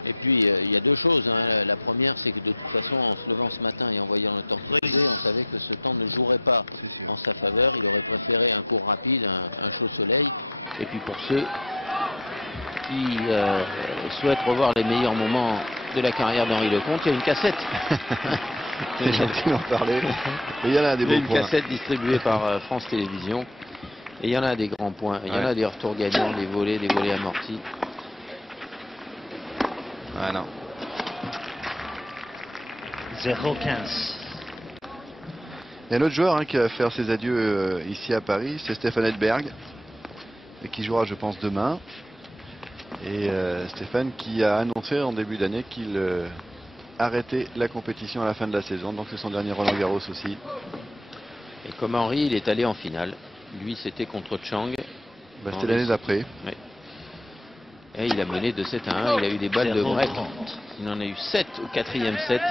Et puis, il y a deux choses. Hein. La première, c'est que de toute façon, en se levant ce matin et en voyant le temps qu'il faisait, on savait que ce temps ne jouerait pas en sa faveur. Il aurait préféré un cours rapide, un chaud soleil. Et puis pour ceux qui souhaitent revoir les meilleurs moments de la carrière d'Henri Lecomte, il y a une cassette. C'est gentil d'en parler. Et il y en a des Il y a beaux une points. cassette distribuée par France Télévisions. Et il y en a des grands points. Il y en a des retours gagnants, des volets amortis. Ah non. 0-15. Il y a un autre joueur qui va faire ses adieux ici à Paris, c'est Stéphane Edberg, et qui jouera, je pense, demain. Et Stéphane qui a annoncé en début d'année qu'il arrêtait la compétition à la fin de la saison. Donc c'est son dernier Roland Garros aussi. Et comme Henri, il est allé en finale. Lui, c'était contre Chang. Bah, c'était l'année d'après. Oui. Et il a mené de 7 à 1. Il a eu des balles de break. Il en a eu 7 au 4e set.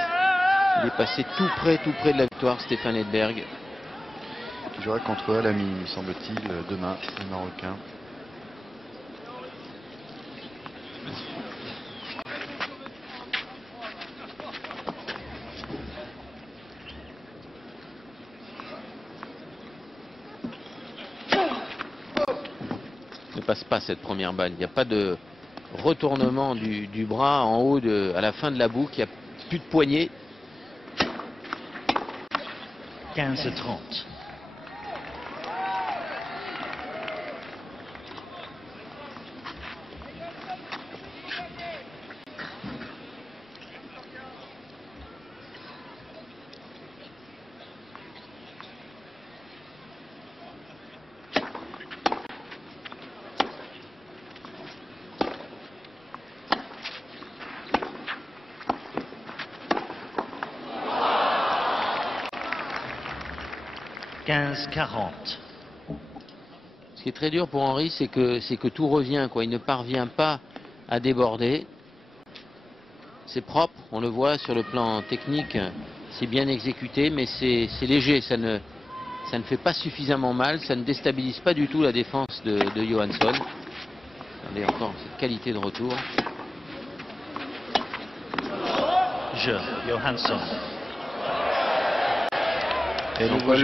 Il est passé tout près de la victoire, Stéphane Edberg. Qui jouera contre Alami, me semble-t-il, demain, le Marocain. Ne passe pas cette première balle. Il n'y a pas de retournement du bras en haut à la fin de la boucle. Il n'y a plus de poignée. 15-30. 15-40. Ce qui est très dur pour Henry, c'est que tout revient, quoi. Il ne parvient pas à déborder. C'est propre, on le voit sur le plan technique, c'est bien exécuté, mais c'est léger, ça ne fait pas suffisamment mal, ça ne déstabilise pas du tout la défense de Johansson. Regardez encore cette qualité de retour. Jeu, Johansson. Et donc ouais.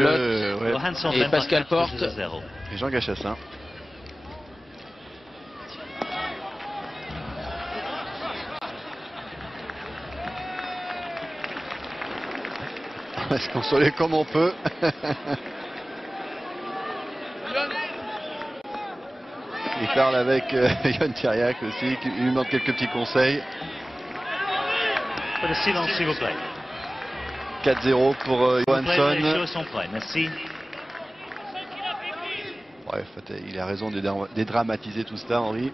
Johansson et Pascal Porte. Et Jean Gachassin. On va se consoler comme on peut. Il parle avec Yann Thiriac aussi, qui lui demande quelques petits conseils. Le silence, s'il vous plaît. 4-0 pour Johansson. Les jeux sont prêts, merci. Bref, il a raison de dédramatiser tout ça, Henry.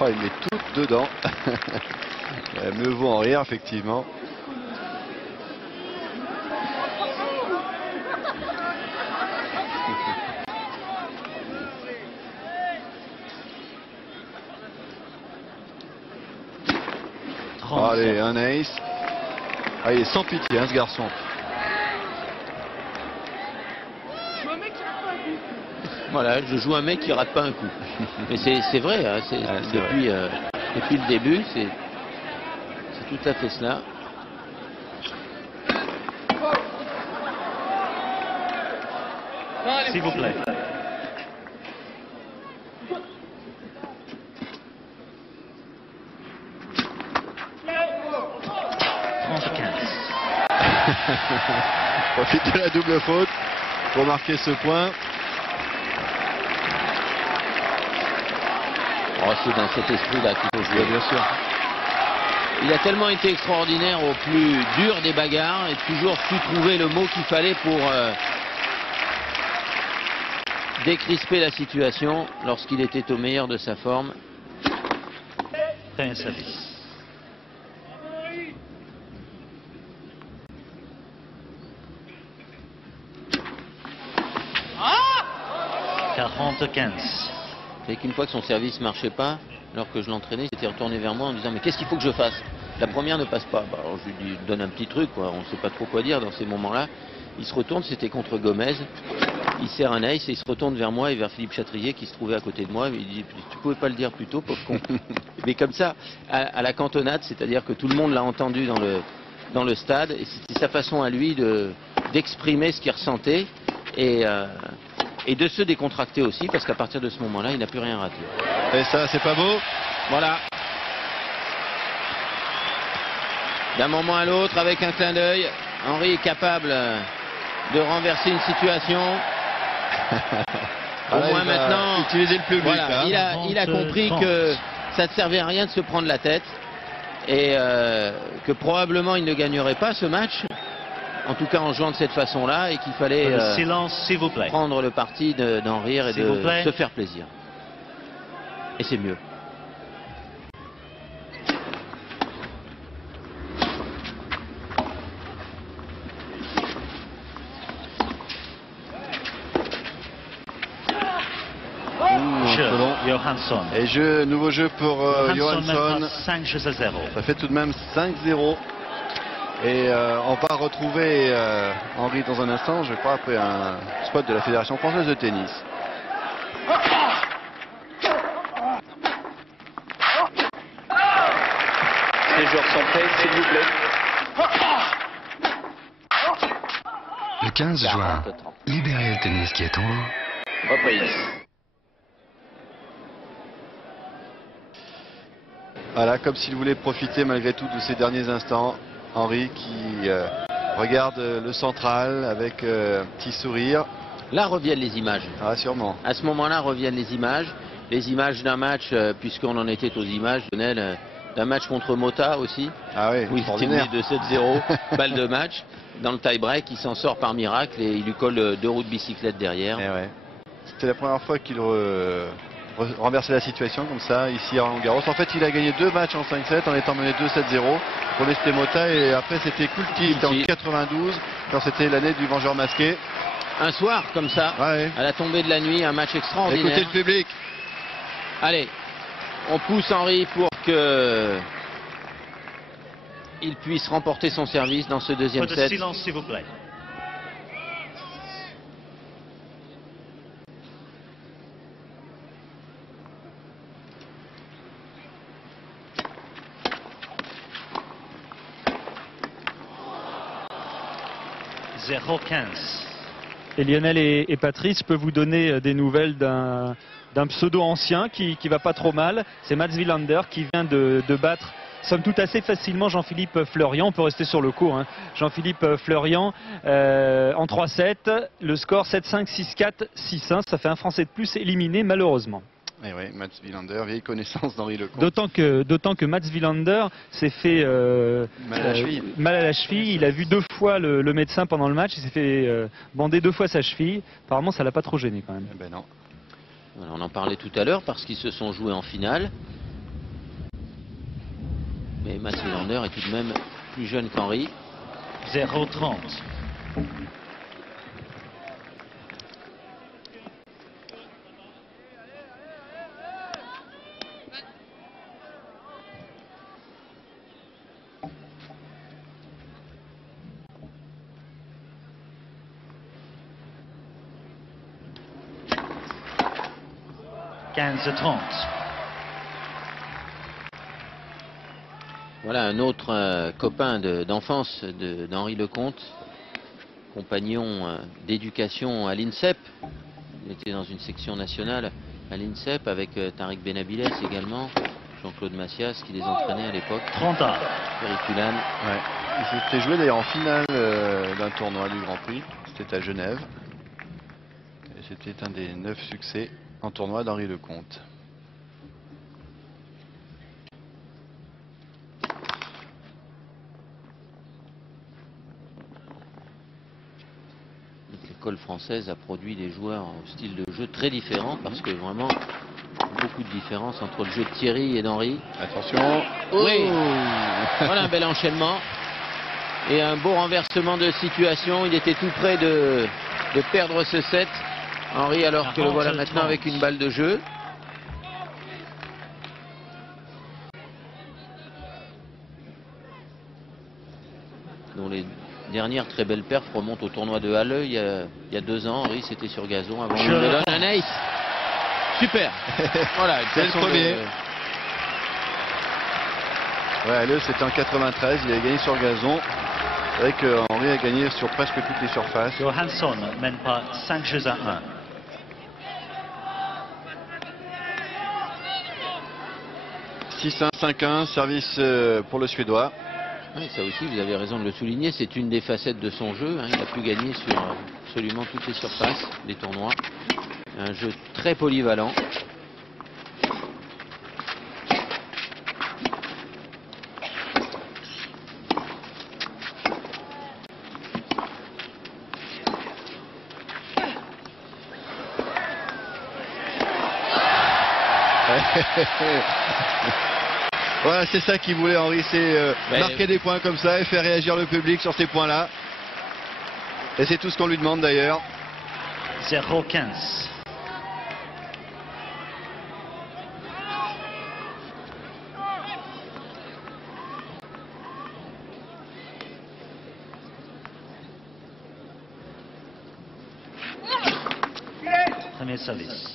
Oh, il met tout dedans. Mieux vaut en rire, effectivement. Allez, un ace. Ah, il est sans pitié, hein, ce garçon. Voilà, je joue un mec qui rate pas un coup. Mais c'est vrai, hein, depuis le début, c'est tout à fait cela. S'il vous plaît. Profite de la double faute pour marquer ce point. Oh, c'est dans cet esprit-là qu'il faut jouer. Bien sûr. Il a tellement été extraordinaire au plus dur des bagarres et toujours su trouver le mot qu'il fallait pour décrisper la situation lorsqu'il était au meilleur de sa forme. Très service. 40-15. Et qu'une fois que son service ne marchait pas, alors que je l'entraînais, il s'était retourné vers moi en disant mais qu'est-ce qu'il faut que je fasse? La première ne passe pas. Bah, alors je lui donne un petit truc, quoi. On ne sait pas trop quoi dire dans ces moments-là. Il se retourne, c'était contre Gomez. Il sert un ace et il se retourne vers moi et vers Philippe Chatrier qui se trouvait à côté de moi. Il dit tu pouvais pas le dire plus tôt, pauvre con. Mais comme ça, à la cantonade, c'est-à-dire que tout le monde l'a entendu dans le stade. Et c'était sa façon à lui d'exprimer ce qu'il ressentait. Et de se décontracter aussi, parce qu'à partir de ce moment-là, il n'a plus rien raté. Et ça, c'est pas beau. Voilà. D'un moment à l'autre, avec un clin d'œil, Henry est capable de renverser une situation. Au moins maintenant, utiliser le public, voilà, hein. il a compris que ça ne servait à rien de se prendre la tête et que probablement il ne gagnerait pas ce match. En tout cas en jouant de cette façon-là et qu'il fallait silence, s'il vous plaît. Prendre le parti d'en rire et de se faire plaisir. Et c'est mieux. Johansson. Et nouveau jeu pour Johansson. 5 jeux à 0. Ça fait tout de même 5-0. Et on va retrouver Henry dans un instant, je crois, après un spot de la Fédération française de tennis. Les joueurs sont prêts, s'il vous plaît. Le 15 juin, libérez le tennis qui est en haut. Reprise. Voilà, comme s'il voulait profiter malgré tout de ces derniers instants. Henry qui regarde le central avec un petit sourire. Là reviennent les images. Ah, sûrement. À ce moment-là reviennent les images d'un match, puisqu'on en était aux images. Lionel d'un match contre Mota aussi, où il était mené de 7-0, balle de match. Dans le tie-break, il s'en sort par miracle et il lui colle 2 roues de bicyclette derrière. C'était la première fois qu'il renversait la situation comme ça, ici à Roland-Garros. En fait, il a gagné 2 matchs en 5-7 en étant mené 2-7-0 pour les Mota, et après c'était Kulti en 92, quand c'était l'année du Vengeur masqué. Un soir comme ça, à la tombée de la nuit, un match extraordinaire. Écoutez le public. Allez, on pousse Henry pour que il puisse remporter son service dans ce deuxième set. Silence, s'il vous plaît. Et Lionel et Patrice, je peux vous donner des nouvelles d'un pseudo ancien qui va pas trop mal. C'est Mats Wilander qui vient de battre somme toute assez facilement Jean-Philippe Fleurian. On peut rester sur le court. Jean-Philippe Fleurian en 3-7. Le score 7-5, 6-4, 6-1. Ça fait un Français de plus éliminé malheureusement. Et oui, Mats Wilander, vieille connaissance d'Henri Lecomte. D'autant que Mats Wilander s'est fait mal à la cheville. Il a vu 2 fois le médecin pendant le match. Il s'est fait bander 2 fois sa cheville. Apparemment, ça l'a pas trop gêné quand même. Ben non. Voilà, on en parlait tout à l'heure parce qu'ils se sont joués en finale. Mais Mats Wilander est tout de même plus jeune qu'Henri. 0-30. Voilà un autre copain d'enfance d'Henri Lecomte, compagnon d'éducation à l'INSEP. Il était dans une section nationale à l'INSEP avec Tariq Benabiles également, Jean-Claude Massias qui les entraînait à l'époque. 30 ans. Périculanes. Ouais. Il s'était joué d'ailleurs en finale d'un tournoi du Grand Prix. C'était à Genève. Et c'était un des 9 succès en tournoi d'Henri Lecomte. L'école française a produit des joueurs au style de jeu très différents parce que vraiment beaucoup de différences entre le jeu de Thierry et d'Henri. Attention. Oui. Voilà un bel enchaînement et un beau renversement de situation. Il était tout près de perdre ce set, Henri, alors que le voilà maintenant avec une balle de jeu. Dont les dernière très belle perf remonte au tournoi de Halle il y a 2 ans. Henri, c'était sur gazon avant Wimbledon. Un ace. Super. Voilà, une façon de... Ouais, Halle, c'était en 93. Il a gagné sur gazon. C'est vrai qu'Henri a gagné sur presque toutes les surfaces. Johansson mène par 5 jeux à 1. « 6-1, 5-1, service pour le Suédois. » Oui, ça aussi, vous avez raison de le souligner, c'est une des facettes de son jeu. Il a pu gagner sur absolument toutes les surfaces des tournois. Un jeu très polyvalent. Voilà, c'est ça qu'il voulait Henri, c'est marquer des points comme ça et faire réagir le public sur ces points-là. Et c'est tout ce qu'on lui demande d'ailleurs. 0-15. Premier service.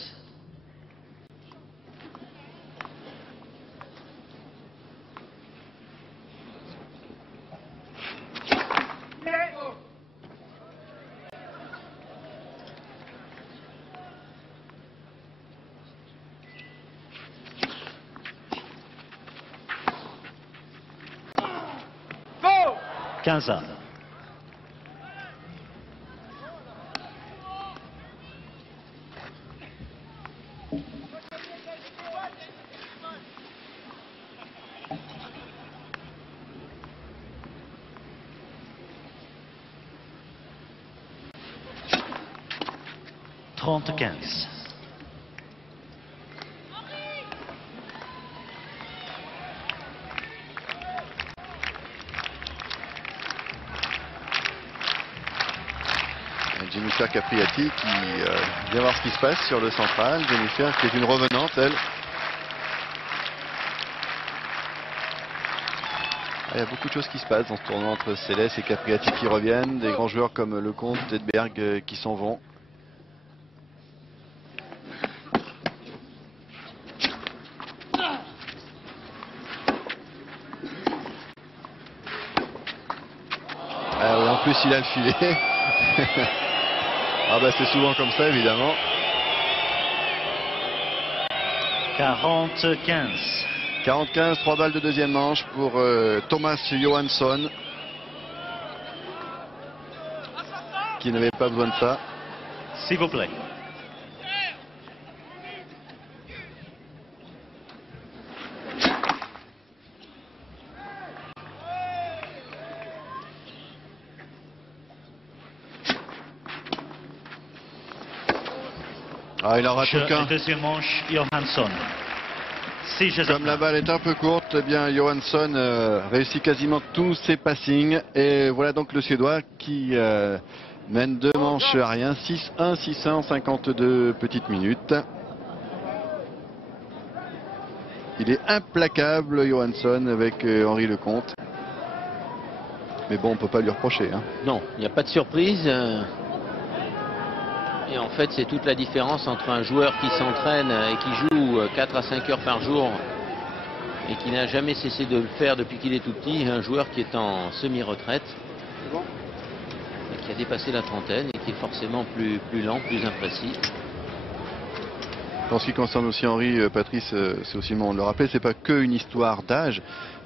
Quinze. 30-15. Jennifer Capriati qui vient voir ce qui se passe sur le central. Jennifer qui est une revenante, elle. Il y a beaucoup de choses qui se passent dans ce tournoi entre Céleste et Capriati qui reviennent. Des grands joueurs comme Lecomte, Edberg qui s'en vont. En plus, il a le filet. Ah bah c'est souvent comme ça évidemment. 40-15. 40-15, 3 balles de deuxième manche pour Thomas Johansson. Qui n'avait pas besoin de ça. S'il vous plaît. Ah, il en rate aucun. Deuxième manche, Johansson. Comme la balle est un peu courte, eh bien Johansson réussit quasiment tous ses passings. Et voilà donc le Suédois qui mène 2 manches à rien. 6-1, 6-1, 52 petites minutes. Il est implacable, Johansson, avec Henri Lecomte. Mais bon, on ne peut pas lui reprocher. Hein. Non, il n'y a pas de surprise. Et en fait, c'est toute la différence entre un joueur qui s'entraîne et qui joue 4 à 5 heures par jour et qui n'a jamais cessé de le faire depuis qu'il est tout petit, et un joueur qui est en semi-retraite et qui a dépassé la trentaine et qui est forcément plus lent, plus imprécis. En ce qui concerne aussi Henri, Patrice, c'est aussi le moment de le rappeler, c'est pas que une histoire d'âge,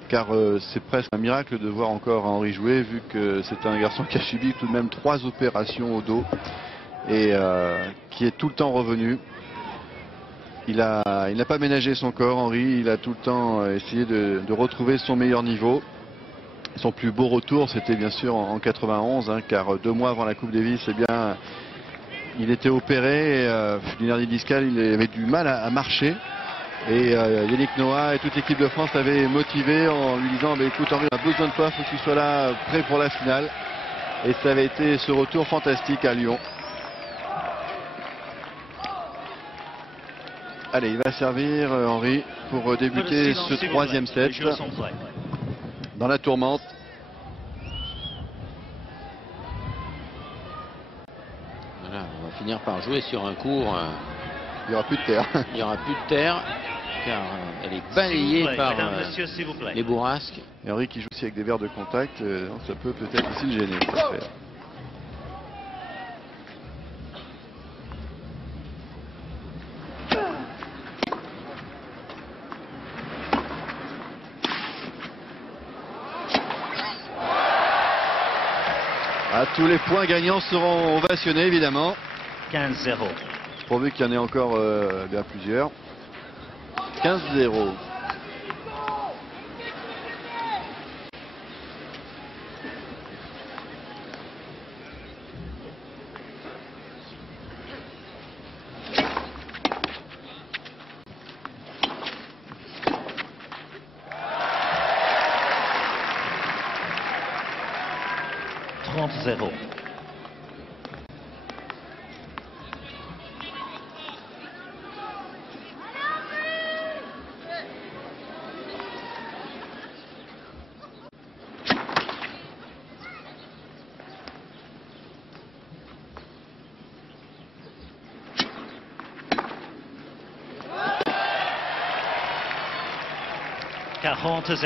car c'est presque un miracle de voir encore Henri jouer, vu que c'est un garçon qui a subi tout de même 3 opérations au dos et qui est tout le temps revenu. Il n'a pas ménagé son corps, Henri, il a tout le temps essayé de retrouver son meilleur niveau. Son plus beau retour, c'était bien sûr en 91, hein, car 2 mois avant la Coupe Davis, eh bien, il était opéré, d'une hernie discale, il avait du mal à marcher. Et Yannick Noah et toute l'équipe de France l'avaient motivé en lui disant écoute Henri, on a besoin de toi, il faut que tu sois là prêt pour la finale. Et ça avait été ce retour fantastique à Lyon. Allez, il va servir Henri pour débuter ce 3e set dans la tourmente. Voilà, on va finir par jouer sur un court. Il n'y aura plus de terre. Il n'y aura plus de terre car elle est balayée par les bourrasques. Et Henri qui joue aussi avec des verres de contact, donc ça peut peut-être aussi le gêner. Tous les points gagnants seront ovationnés évidemment. 15-0. Pourvu qu'il y en ait encore bien plusieurs. 15-0. C'est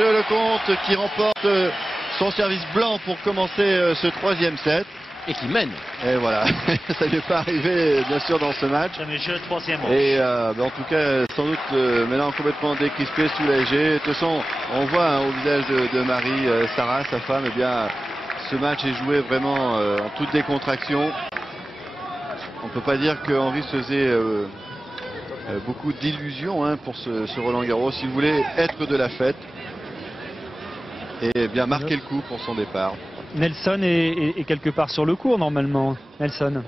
Lecomte qui remporte son service blanc pour commencer ce 3e set. Et qui mène. Et voilà, ça n'est pas arrivé bien sûr dans ce match. Premier jeu, troisième manche. Et en tout cas, sans doute maintenant complètement décrispé, soulagé. De toute façon, on voit au visage de Marie, Sarah, sa femme, eh bien, ce match est joué vraiment en toute décontraction. On ne peut pas dire que Henri se faisait beaucoup d'illusions pour ce Roland Garros. Il voulait être de la fête et bien marquer le coup pour son départ. Nelson est quelque part sur le court normalement. Nelson.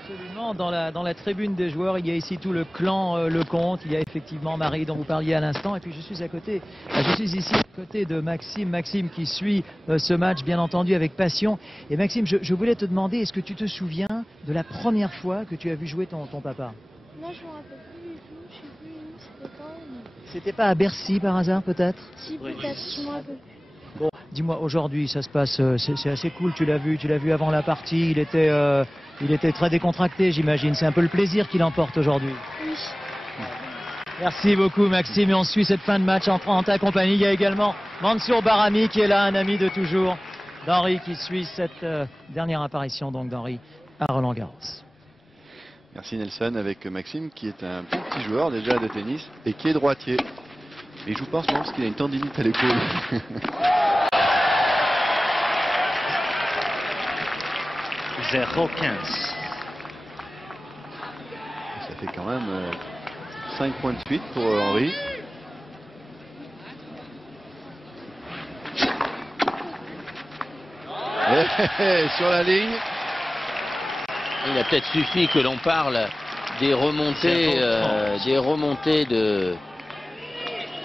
Absolument, dans la tribune des joueurs, il y a ici tout le clan Lecomte, il y a effectivement Marie dont vous parliez à l'instant, et puis je suis ici à côté de Maxime qui suit ce match bien entendu avec passion. Et Maxime, je voulais te demander, est-ce que tu te souviens de la première fois que tu as vu jouer ton papa? Non, je me rappelle plus du tout, je sais plus où, c'était quand. Mais... C'était pas à Bercy par hasard peut-être? Si, peut-être, je me rappelle plus. Bon, dis-moi, aujourd'hui, ça se passe, c'est assez cool, tu l'as vu avant la partie, il était très décontracté, j'imagine. C'est un peu le plaisir qu'il emporte aujourd'hui. Oui. Merci beaucoup, Maxime, et on suit cette fin de match en ta compagnie. Il y a également Mansour Barami qui est là, un ami de toujours d'Henri, qui suit cette dernière apparition donc d'Henri à Roland-Garros. Merci Nelson, avec Maxime qui est un petit joueur déjà de tennis et qui est droitier. Et il joue pas en ce moment parce qu'il a une tendinite à l'épaule. (0-15). Ça fait quand même 5 points de suite pour Henri. Sur la ligne. Il a peut-être suffi que l'on parle des remontées de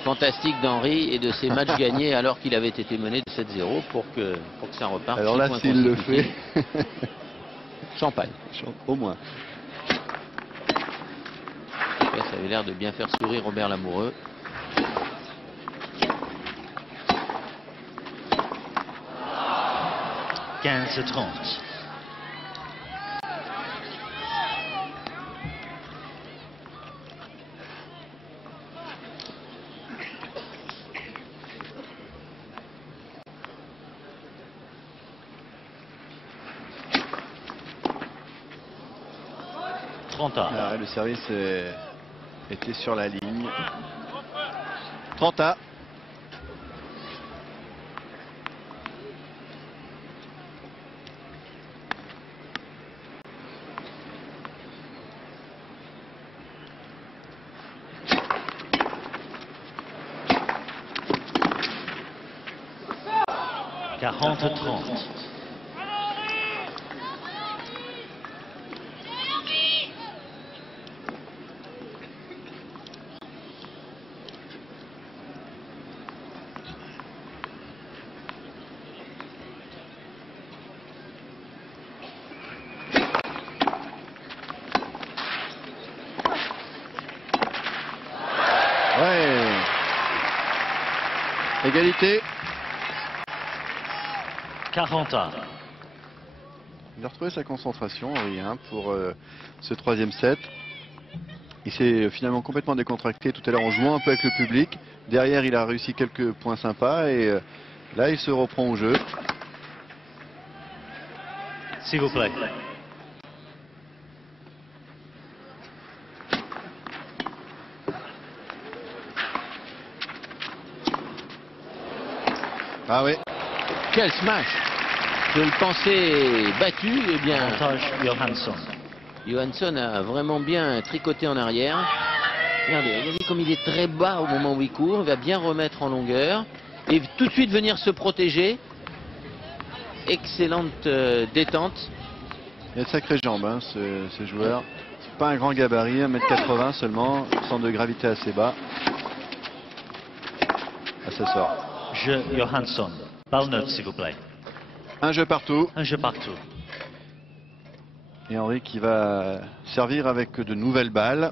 fantastique d'Henri et de ses matchs gagnés alors qu'il avait été mené de 7-0 pour que ça reparte. Alors là, s'il le fait. Champagne. Au moins. Ça avait l'air de bien faire sourire Robert Lamoureux. « 15-30 ». Ah, le service était sur la ligne. 30A. « 40-30 ». Égalité. 40A. Il a retrouvé sa concentration, Henri, pour ce troisième set. Il s'est finalement complètement décontracté tout à l'heure en jouant un peu avec le public. Derrière, il a réussi quelques points sympas et là, il se reprend au jeu. S'il vous plaît. Ah oui. Quel smash! Je le pensais battu, eh bien. Johansson. Johansson a vraiment bien tricoté en arrière. Regardez comme il est très bas au moment où il court. Il va bien remettre en longueur et tout de suite venir se protéger. Excellente détente. Il a de sacrées jambes, ce joueur. Pas un grand gabarit, 1m80 seulement, centre de gravité assez bas. Ah, ça sort. Jeu Johansson. Balle neutre, s'il vous plaît. Un jeu partout. Un jeu partout. Et Henri qui va servir avec de nouvelles balles.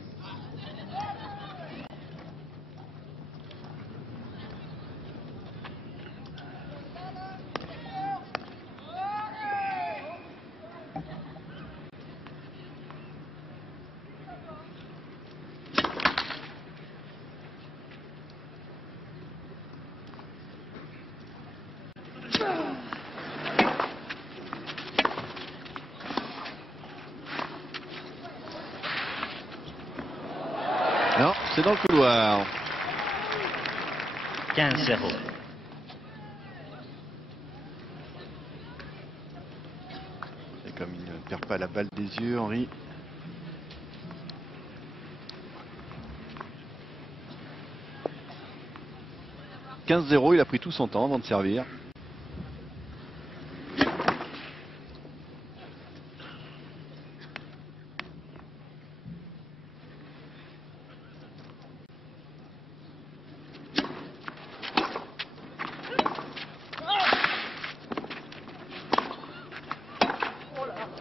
c'est dans le couloir. 15-0. Et comme il ne perd pas la balle des yeux, Henri. « 15-0, il a pris tout son temps avant de servir.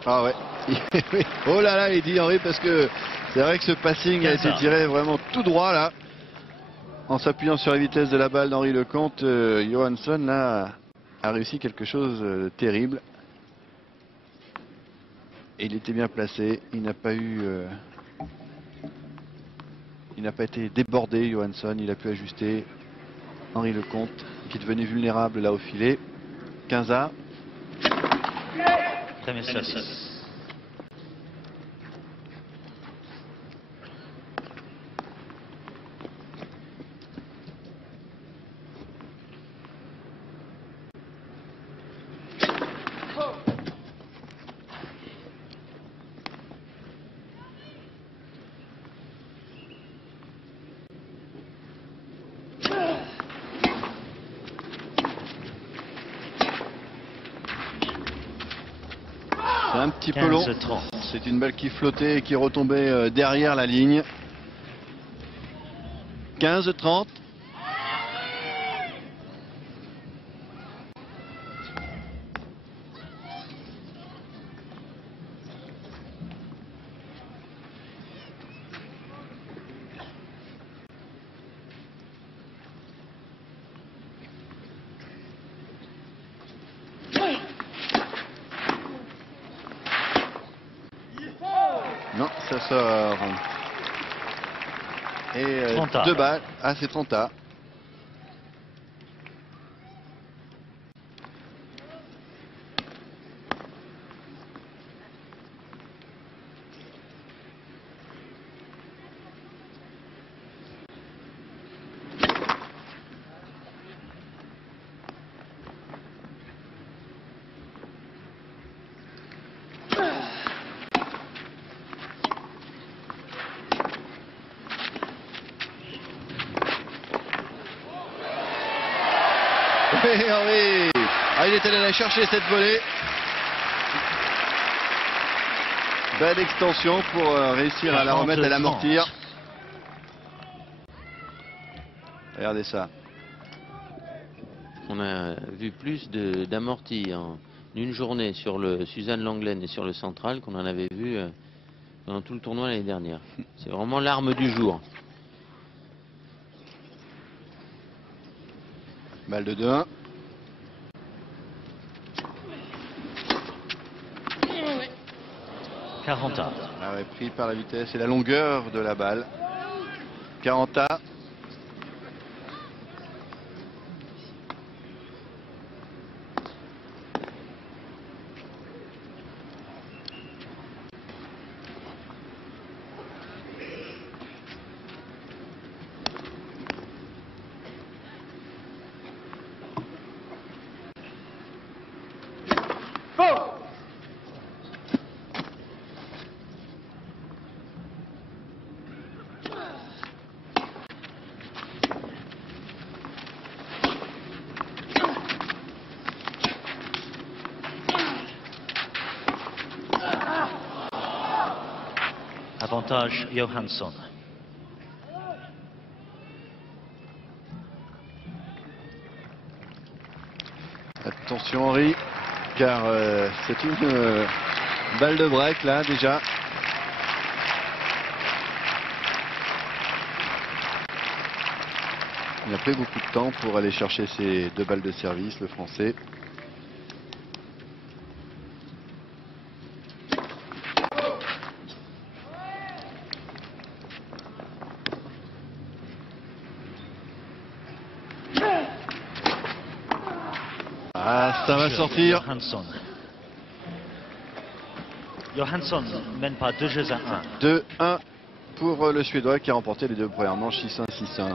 Ah ouais. Oh là là, il dit Henri, parce que c'est vrai que ce passing a été tiré vraiment tout droit là. En s'appuyant sur la vitesse de la balle d'Henri Lecomte, Johansson là, a réussi quelque chose de terrible. Et il était bien placé, il n'a pas eu... il n'a pas été débordé, Johansson, il a pu ajuster Henri Lecomte, qui devenait vulnérable là au filet. 15-1. Premier service. Un petit peu long. C'est une balle qui flottait et qui retombait derrière la ligne. 15-30. Non, ça sort. Et 2 balles. Ah, c'est 30A. Henri. Ah, il est allé la chercher cette volée. Belle extension pour réussir à la remettre, à l'amortir. Regardez ça. On a vu plus d'amortis en une journée sur le Suzanne Lenglen et sur le Central qu'on en avait vu dans tout le tournoi l'année dernière. C'est vraiment l'arme du jour. Balle de 2-1. Caranta. Ah ouais, pris par la vitesse et la longueur de la balle. 40A. Avantage Johansson. Attention Henri, car c'est une balle de break là déjà. Il a pris beaucoup de temps pour aller chercher ces 2 balles de service, le Français. Ah, ça va sortir. Johansson. Johansson mène pas 2 jeux à 1. 2-1 pour le Suédois qui a remporté les deux premières manches 6-1, 6-1.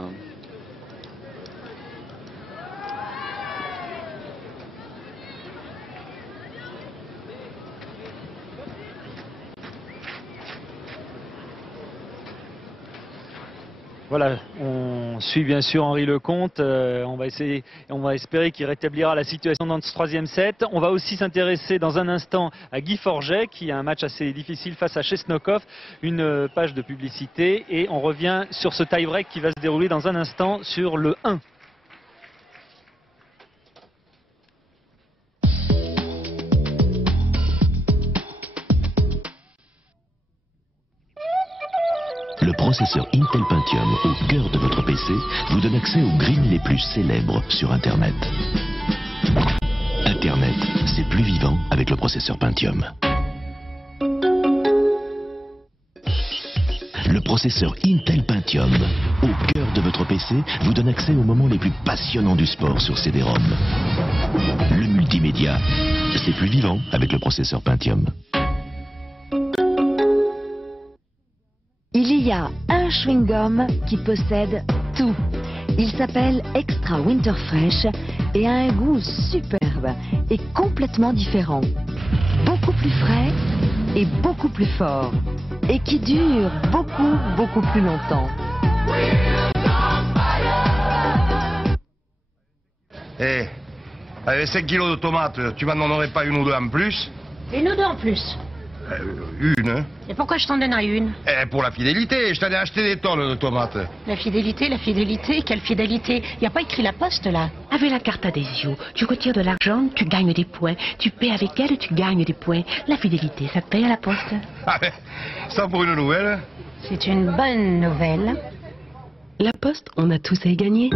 Voilà, on suit bien sûr Henri Lecomte. On va espérer qu'il rétablira la situation dans ce troisième set. On va aussi s'intéresser dans un instant à Guy Forget, qui a un match assez difficile face à Chesnokov. Une page de publicité et on revient sur ce tie-break qui va se dérouler dans un instant sur le 1. Le processeur Intel Pentium au cœur de votre PC vous donne accès aux greens les plus célèbres sur Internet. Internet, c'est plus vivant avec le processeur Pentium. Le processeur Intel Pentium au cœur de votre PC vous donne accès aux moments les plus passionnants du sport sur CD-ROM. Le multimédia, c'est plus vivant avec le processeur Pentium. Il y a un chewing-gum qui possède tout. Il s'appelle Extra Winter Fresh et a un goût superbe et complètement différent. Beaucoup plus frais et beaucoup plus fort. Et qui dure beaucoup plus longtemps. Eh, avec 5 kilos de tomates, tu m'en donnerais pas une ou deux en plus? Une ou deux en plus? Une, hein? Et pourquoi je t'en donnerais une? Pour la fidélité, je t'en ai acheté des tonnes de tomates. La fidélité, quelle fidélité? Il n'y a pas écrit la poste là. Avec la carte Adesio, tu retires de l'argent, tu gagnes des points. Tu paies avec elle, tu gagnes des points. La fidélité, ça te paye à la poste? Ah ben, ça pour une nouvelle? C'est une bonne nouvelle. La poste, on a tous à y gagner.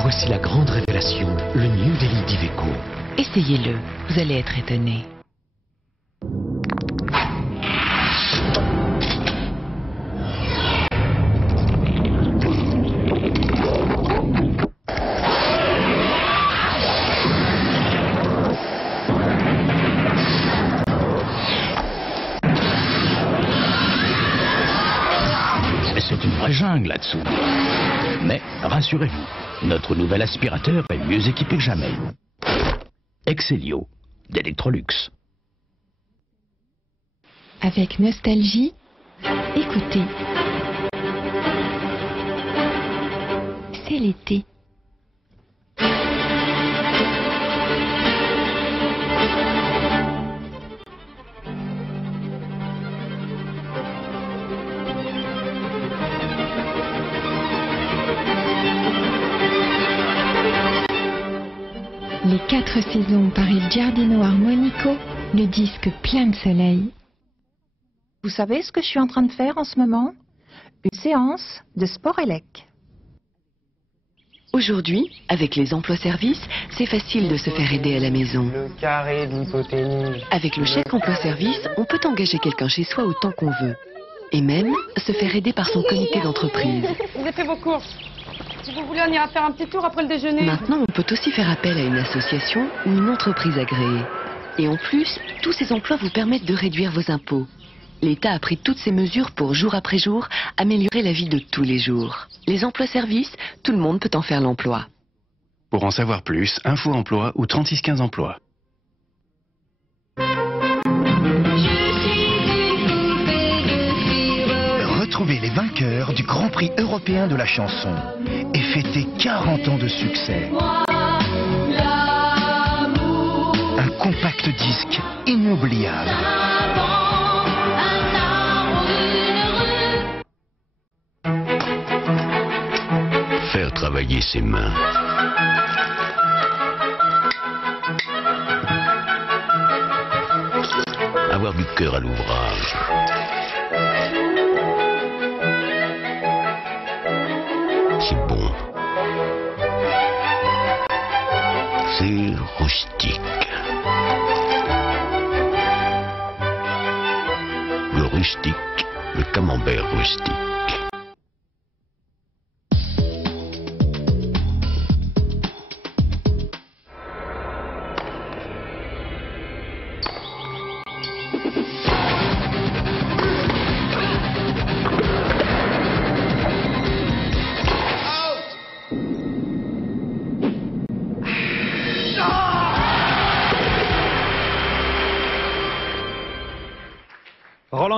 Voici la grande révélation, le New Delhi d'Iveco. Essayez-le, vous allez être étonné. C'est une vraie jungle là-dessous. Mais rassurez-vous, notre nouvel aspirateur est mieux équipé que jamais. Excelio, d'Electrolux. Avec nostalgie, écoutez. C'est l'été. Les 4 saisons par Il Giardino Armonico, le disque plein de soleil. Vous savez ce que je suis en train de faire en ce moment? Une séance de sport élec. Aujourd'hui, avec les emplois-services, c'est facile de se faire aider à la maison. Le carré de l'hypoténuse. Avec le chèque emploi-service, on peut engager quelqu'un chez soi autant qu'on veut. Et même se faire aider par son comité d'entreprise. Vous avez fait vos courses. Si vous voulez, on ira faire un petit tour après le déjeuner. Maintenant, on peut aussi faire appel à une association ou une entreprise agréée. Et en plus, tous ces emplois vous permettent de réduire vos impôts. L'État a pris toutes ces mesures pour, jour après jour, améliorer la vie de tous les jours. Les emplois-services, tout le monde peut en faire l'emploi. Pour en savoir plus, Info Emploi ou 3615 Emploi. Retrouvez les vainqueurs du Grand Prix européen de la chanson et fêtez 40 ans de succès. Un compact disque inoubliable. Faire travailler ses mains. Avoir du cœur à l'ouvrage. C'est bon. C'est rustique. Le rustique, le camembert rustique.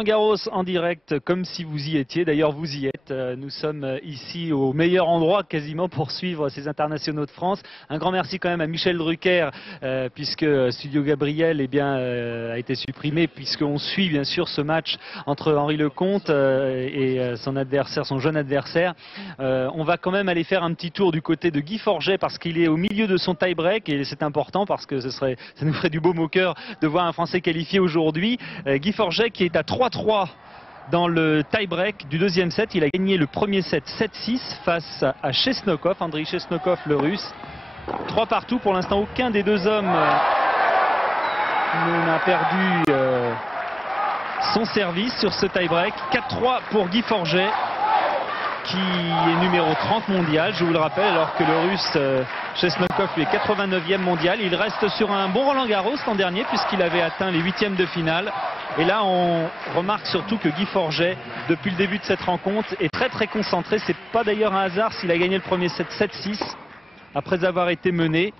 Roland-Garros en direct, comme si vous y étiez. D'ailleurs, vous y êtes. Nous sommes ici au meilleur endroit quasiment pour suivre ces internationaux de France. Un grand merci quand même à Michel Drucker, puisque Studio Gabriel a été supprimé, puisqu'on suit bien sûr ce match entre Henri Lecomte et son adversaire, son jeune adversaire. On va quand même aller faire un petit tour du côté de Guy Forget, parce qu'il est au milieu de son tie-break, et c'est important parce que ça nous ferait du baume au cœur de voir un Français qualifié aujourd'hui. Guy Forget qui est à 3-3 dans le tie-break du deuxième set. Il a gagné le premier set 7-6 face à Chesnokov, Andriy Chesnokov, le russe. 3 partout. Pour l'instant, aucun des deux hommes n'a perdu son service sur ce tie-break. 4-3 pour Guy Forget, qui est numéro 30 mondial, je vous le rappelle, alors que le russe Chesnokov lui est 89e mondial. Il reste sur un bon Roland-Garros l'an dernier, puisqu'il avait atteint les 8e de finale. Et là, on remarque surtout que Guy Forget, depuis le début de cette rencontre, est très très concentré. C'est pas d'ailleurs un hasard s'il a gagné le premier set 7-6 après avoir été mené.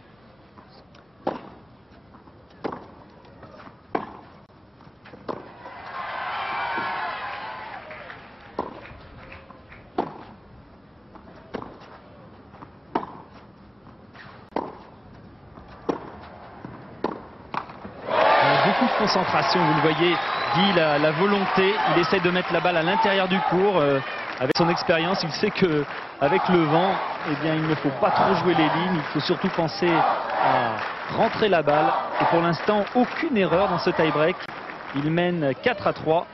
Concentration, vous le voyez, Guy, la volonté, il essaie de mettre la balle à l'intérieur du court. Avec son expérience, il sait que avec le vent, eh bien, il ne faut pas trop jouer les lignes, il faut surtout penser à rentrer la balle. Et pour l'instant, aucune erreur dans ce tie-break. Il mène 4-3.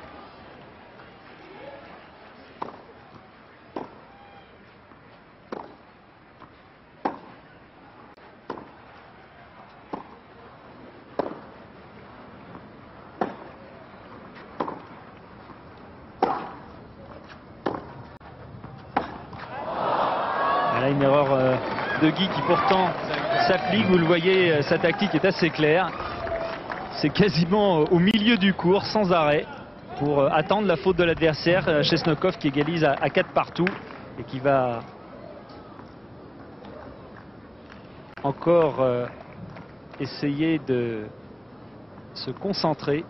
Une erreur de Guy qui pourtant s'applique. Vous le voyez, sa tactique est assez claire. C'est quasiment au milieu du court, sans arrêt, pour attendre la faute de l'adversaire. Chesnokov qui égalise à 4 partout et qui va encore essayer de se concentrer.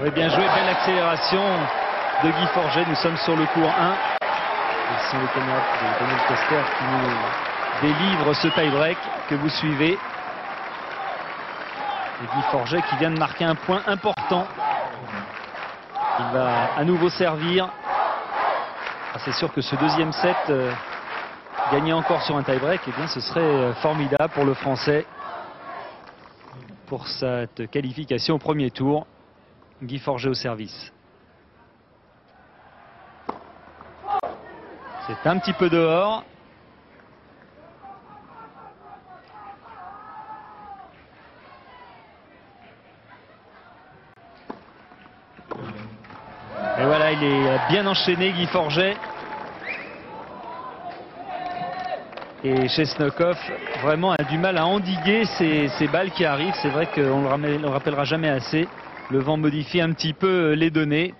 Oui, bien joué, belle accélération de Guy Forget. Nous sommes sur le court 1. Ce sont les camarades de Daniel Koster qui nous délivrent ce tie-break que vous suivez. Et Guy Forget qui vient de marquer un point important. Il va à nouveau servir. C'est sûr que ce deuxième set, gagner encore sur un tie-break, eh bien, ce serait formidable pour le Français pour cette qualification au premier tour. Guy Forget au service. C'est un petit peu dehors. Et voilà, il est bien enchaîné, Guy Forget. Et Chesnokov vraiment a du mal à endiguer ces balles qui arrivent. C'est vrai qu'on ne le rappellera jamais assez. Le vent modifie un petit peu les données.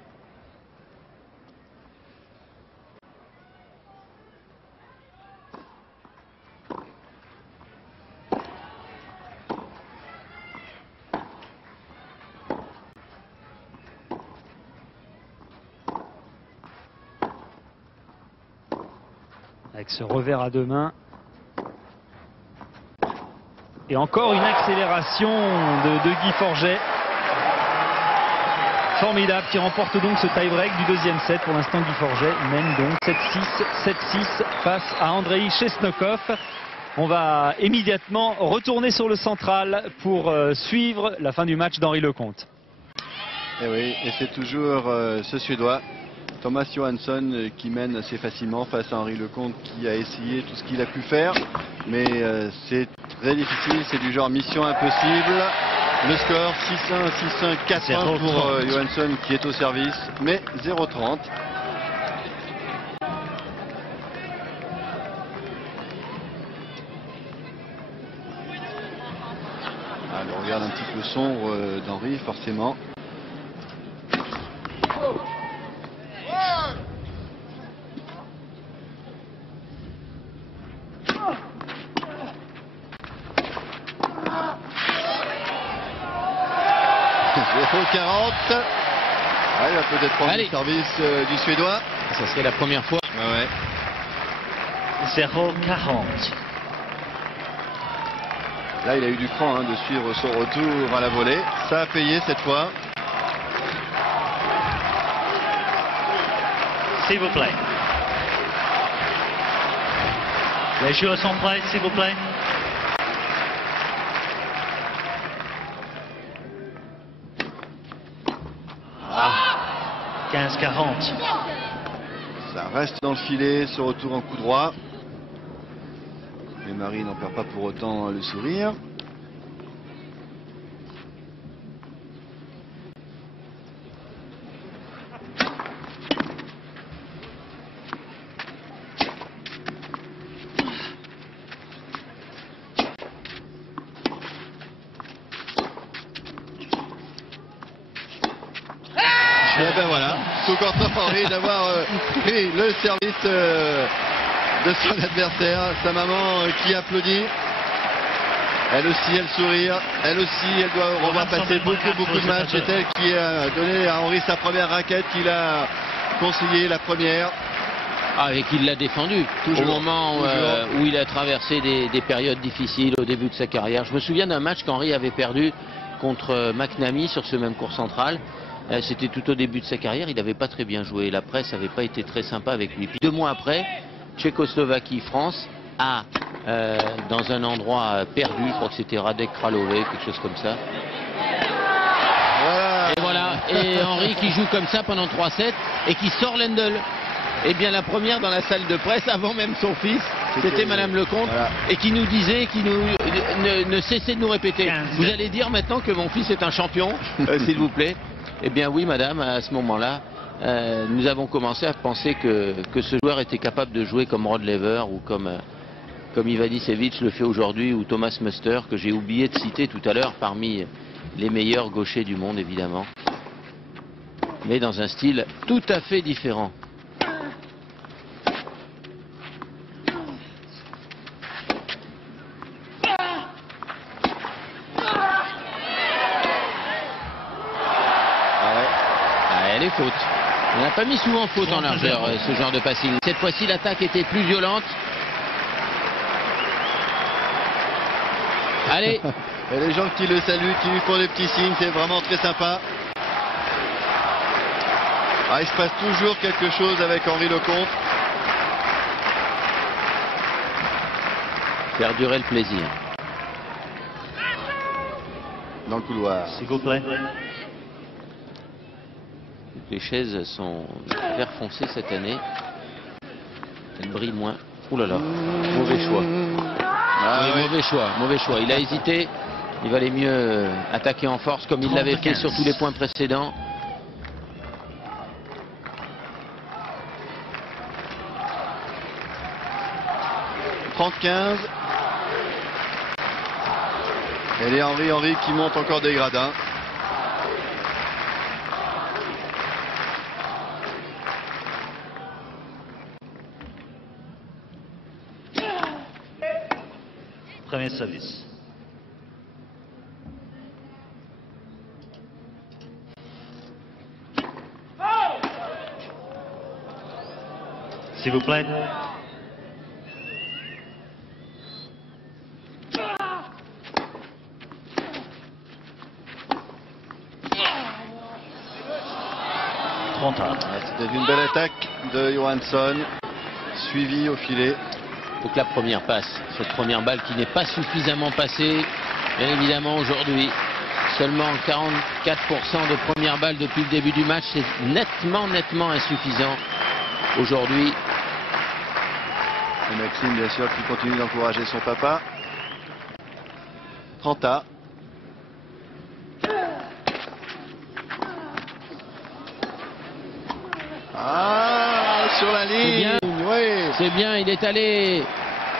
Avec ce revers à deux mains. Et encore une accélération de Guy Forget. Formidable, qui remporte donc ce tie-break du deuxième set. Pour l'instant, Guy Forget mène donc 7-6, 7-6 face à Andriy Chesnokov. On va immédiatement retourner sur le central pour suivre la fin du match d'Henri Lecomte. Et oui, et c'est toujours ce Suédois, Thomas Johansson, qui mène assez facilement face à Henri Lecomte, qui a essayé tout ce qu'il a pu faire. Mais c'est très difficile, c'est du genre mission impossible. Le score 6-1, 6-1, 4-1 pour Johansson qui est au service, mais 0-30. On regarde un petit peu sombre d'Henry, forcément. Il va peut-être prendre le service du Suédois. Ça serait la première fois. Ouais. 0-40. Là, il a eu du cran de suivre son retour à la volée. Ça a payé cette fois. S'il vous plaît. Les joueurs sont prêts, s'il vous plaît. Ah, 15-40. Ça reste dans le filet, ce retour en coup droit. Et Marie n'en perd pas pour autant le sourire. D'avoir pris le service de son adversaire, sa maman qui applaudit. Elle aussi, elle sourire. Elle aussi, elle doit revoir passer beaucoup de matchs. C'est elle qui a donné à Henry sa première raquette, qu'il a conseillé la première. Ah, et qu'il l'a défendu au moment où il a traversé des périodes difficiles au début de sa carrière. Je me souviens d'un match qu'Henry avait perdu contre McNamee sur ce même court central. C'était tout au début de sa carrière, il n'avait pas très bien joué. La presse n'avait pas été très sympa avec lui. Puis 2 mois après, Tchécoslovaquie-France a, dans un endroit perdu, je crois que c'était Radek Kralové, quelque chose comme ça. Et voilà, et Henry qui joue comme ça pendant 3 sets et qui sort Lendl. Et bien la première dans la salle de presse, avant même son fils, c'était Madame Lecomte, et qui nous disait, ne cessait de nous répéter. Vous allez dire maintenant que mon fils est un champion, s'il vous plaît. Eh bien oui, madame, à ce moment-là, nous avons commencé à penser que ce joueur était capable de jouer comme Rod Laver ou comme Ivanisevic le fait aujourd'hui, ou Thomas Muster, que j'ai oublié de citer tout à l'heure parmi les meilleurs gauchers du monde, évidemment. Mais dans un style tout à fait différent. Les fautes. On n'a pas mis souvent faute en largeur ce genre de passing. Cette fois-ci l'attaque était plus violente. Allez. Et les gens qui le saluent, qui lui font des petits signes, c'est vraiment très sympa. Il se passe toujours quelque chose avec Henry Lecomte. Faire durer le plaisir. Dans le couloir. S'il vous plaît. Les chaises sont vert foncé cette année. Elles brillent moins. Ouh là là, mauvais choix. Mauvais choix. Il a hésité. Il valait mieux attaquer en force comme il l'avait fait sur tous les points précédents. « 30-15. Et les Henry qui monte encore des gradins. Premier service. S'il vous plaît. C'était une belle attaque de Johansson, suivie au filet. Donc la première passe, cette première balle qui n'est pas suffisamment passée, bien évidemment aujourd'hui. Seulement 44% de première balle depuis le début du match, c'est nettement insuffisant aujourd'hui. Et Maxime, bien sûr, qui continue d'encourager son papa. 30 à. Ah, sur la ligne. C'est bien. Oui. C'est bien, il est allé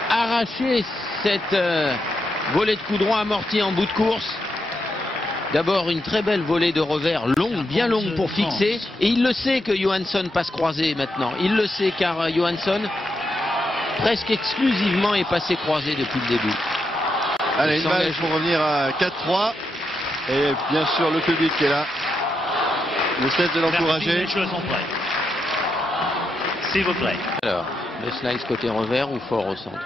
arracher cette volée de coup droit amorti en bout de course. D'abord une très belle volée de revers longue, bien longue pour fixer. Et il le sait que Johansson passe croisé maintenant. Il le sait car Johansson presque exclusivement est passé croisé depuis le début. Allez, une balle pour revenir à 4-3. Et bien sûr le public qui est là. Le cesse de l'encourager. S'il vous plaît. Alors, le slice côté revers ou fort au centre?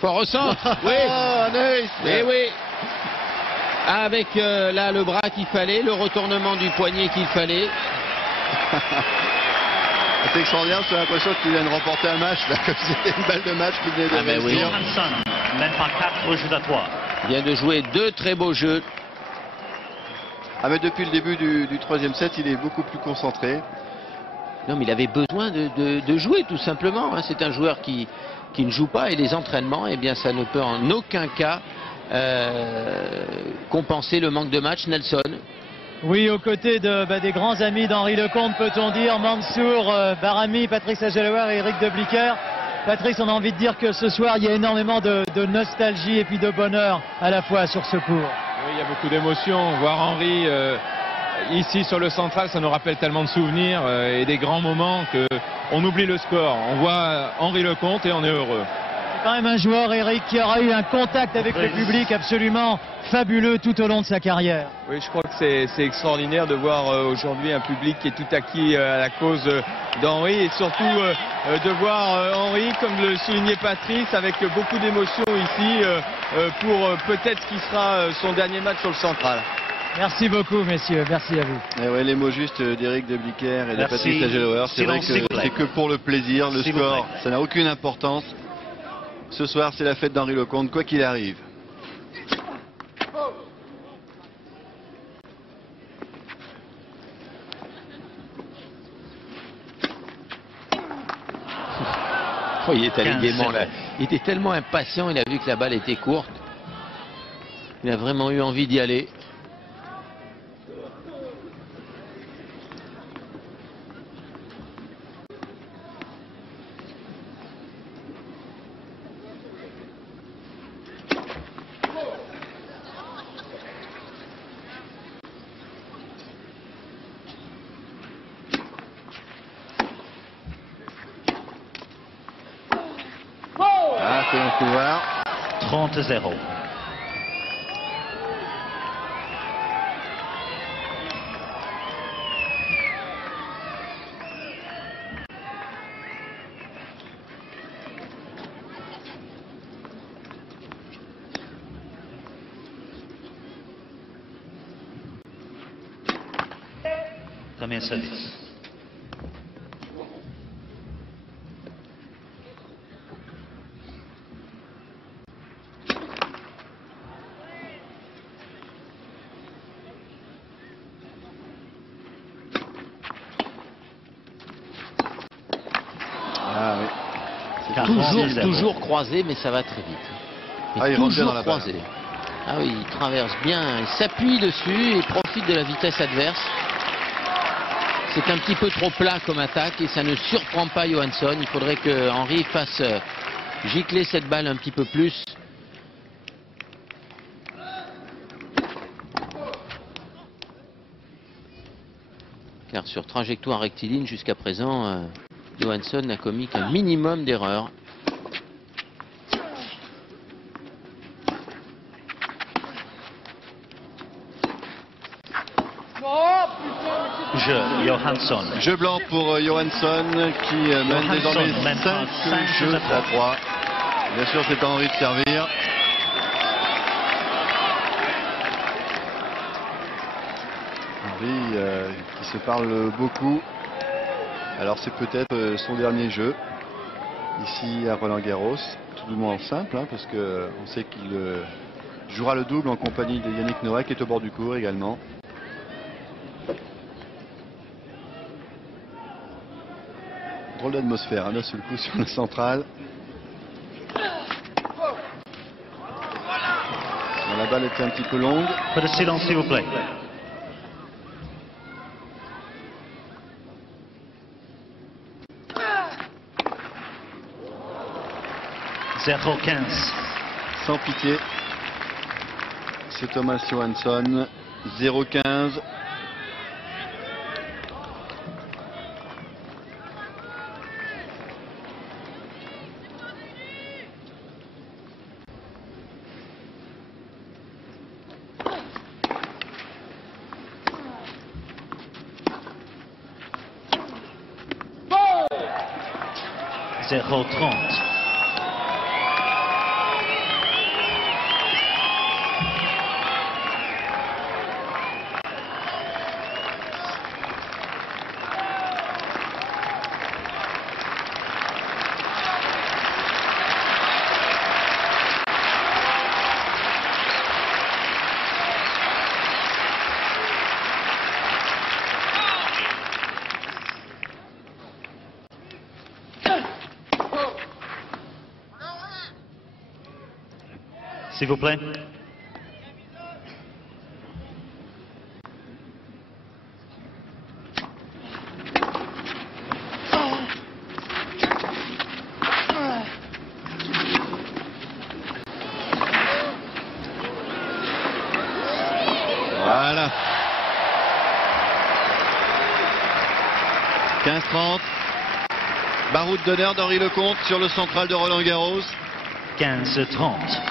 Fort au centre, oui. Et oui. Avec là le bras qu'il fallait, le retournement du poignet qu'il fallait. C'est extraordinaire, j'ai l'impression qu'il vient de remporter un match, là, comme si c'était une balle de match qui venait de oui. Johansson mène par 4 jeux à 3. Il vient de jouer 2 très beaux jeux. Ah mais depuis le début du troisième set, il est beaucoup plus concentré. Non mais il avait besoin de jouer tout simplement. Hein. C'est un joueur qui ne joue pas et les entraînements, eh bien ça ne peut en aucun cas compenser le manque de match. Nelson. Oui, aux côtés des grands amis d'Henri Lecomte, peut-on dire, Mansour, Barami, Patrice Agelower et Eric de Blicker. Patrice, on a envie de dire que ce soir, il y a énormément de nostalgie et puis de bonheur à la fois sur ce court. Oui, il y a beaucoup d'émotions. Voir Henri ici sur le central, ça nous rappelle tellement de souvenirs et des grands moments qu'on oublie le score. On voit Henri Lecomte et on est heureux. C'est quand même un joueur, Eric, qui aura eu un contact avec le public absolument fabuleux tout au long de sa carrière. Oui, je crois que c'est extraordinaire de voir aujourd'hui un public qui est tout acquis à la cause d'Henri et surtout de voir Henri, comme le soulignait Patrice, avec beaucoup d'émotion ici pour peut-être ce qui sera son dernier match sur le central. Merci beaucoup, messieurs. Merci à vous. Et ouais, les mots justes d'Eric de Blicker et de Patrice Agelower, c'est vrai que c'est que pour le plaisir, le score, ça n'a aucune importance. Ce soir, c'est la fête d'Henri Lecomte, quoi qu'il arrive. Oh, il est allé gaiement là. Il était tellement impatient, il a vu que la balle était courte. Il a vraiment eu envie d'y aller. Ah, c'est un pouvoir. 30-0. Premier service. Toujours croisé, mais ça va très vite. Ah, toujours croisé. Ah oui, il traverse bien, il s'appuie dessus et profite de la vitesse adverse. C'est un petit peu trop plat comme attaque et ça ne surprend pas Johansson. Il faudrait que Henri fasse gicler cette balle un petit peu plus. Car sur trajectoire rectiligne jusqu'à présent, Johansson n'a commis qu'un minimum d'erreurs. Johansson. Jeu blanc pour Johansson qui mène désormais 5 jeux à 3. Bien sûr, c'est à Henri de servir. Henri qui se parle beaucoup. Alors c'est peut-être son dernier jeu ici à Roland-Garros, tout du moins en simple, hein, parce qu'on sait qu'il jouera le double en compagnie de Yannick Noah qui est au bord du court également. Drôle d'atmosphère, hein, là sur le coup sur le central. La balle était un petit peu longue. Peu de silence s'il vous plaît. 0-15. Sans pitié. C'est Thomas Johansson. 0-15. Zéro 30. S'il vous plaît. Voilà. 15-30. Baroud d'honneur d'Henri Lecomte sur le central de Roland Garros. 15-30.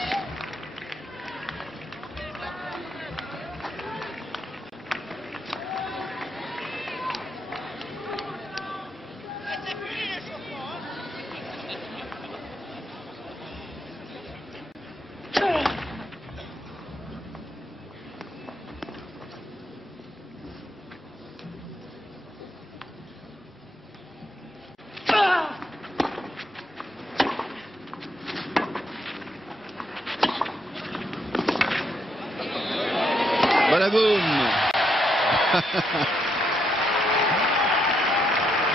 Voilà, boum.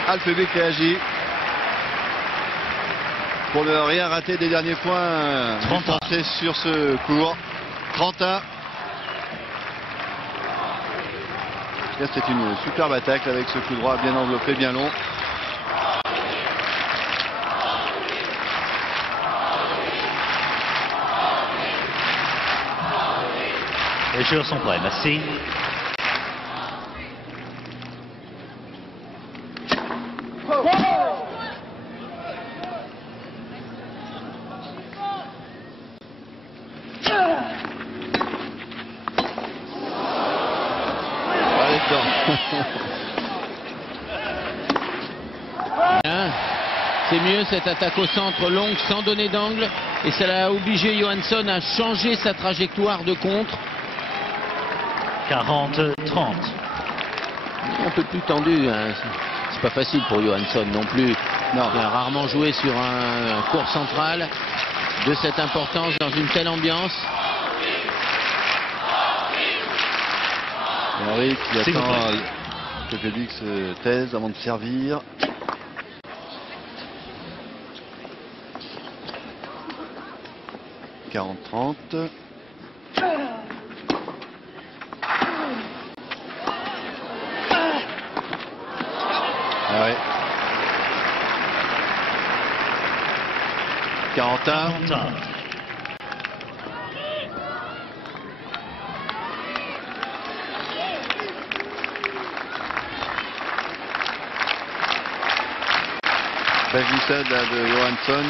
Ah, le public réagit. Pour ne rien rater des derniers points concentrés sur ce cours. 30 à. C'est une superbe attaque avec ce coup droit bien enveloppé, bien long. Les joueurs sont prêts, merci. C'est mieux cette attaque au centre longue sans donner d'angle et ça l'a obligé Johansson à changer sa trajectoire de contre. 40-30. Un peu plus tendu, hein. C'est pas facile pour Johansson non plus. Non. Il a rarement joué sur un court central de cette importance dans une telle ambiance. Henri qui attend que le public se taise avant de servir. « 40-30. Ah ouais. 41. Belle glissade là, de Johansson.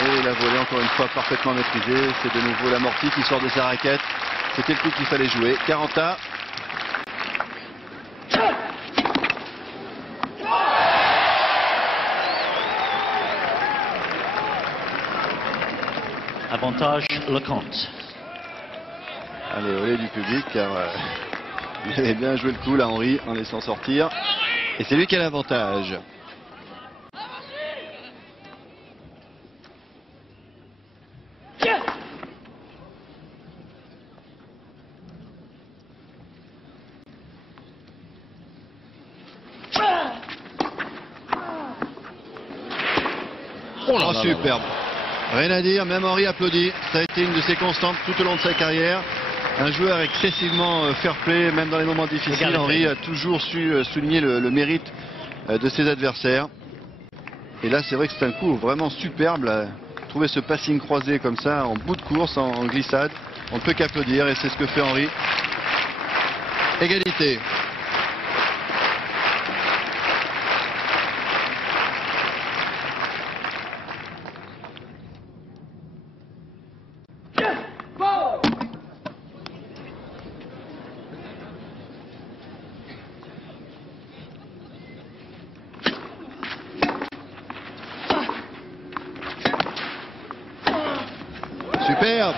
Et la volée encore une fois parfaitement maîtrisée. C'est de nouveau l'amorti qui sort de sa raquette. C'était le coup qu'il fallait jouer. 40 à. Avantage Lecomte. Allez, olé du public car il avait bien joué le coup là Henri en laissant sortir. Et c'est lui qui a l'avantage. Oh, superbe. Rien à dire, même Henri applaudit. Ça a été une de ses constantes tout au long de sa carrière. Un joueur excessivement fair-play, même dans les moments difficiles. Henri a toujours su souligner le mérite de ses adversaires. Et là, c'est vrai que c'est un coup vraiment superbe. Là. trouver ce passing croisé comme ça en bout de course, en glissade. On ne peut qu'applaudir et c'est ce que fait Henry. Égalité. Superbe.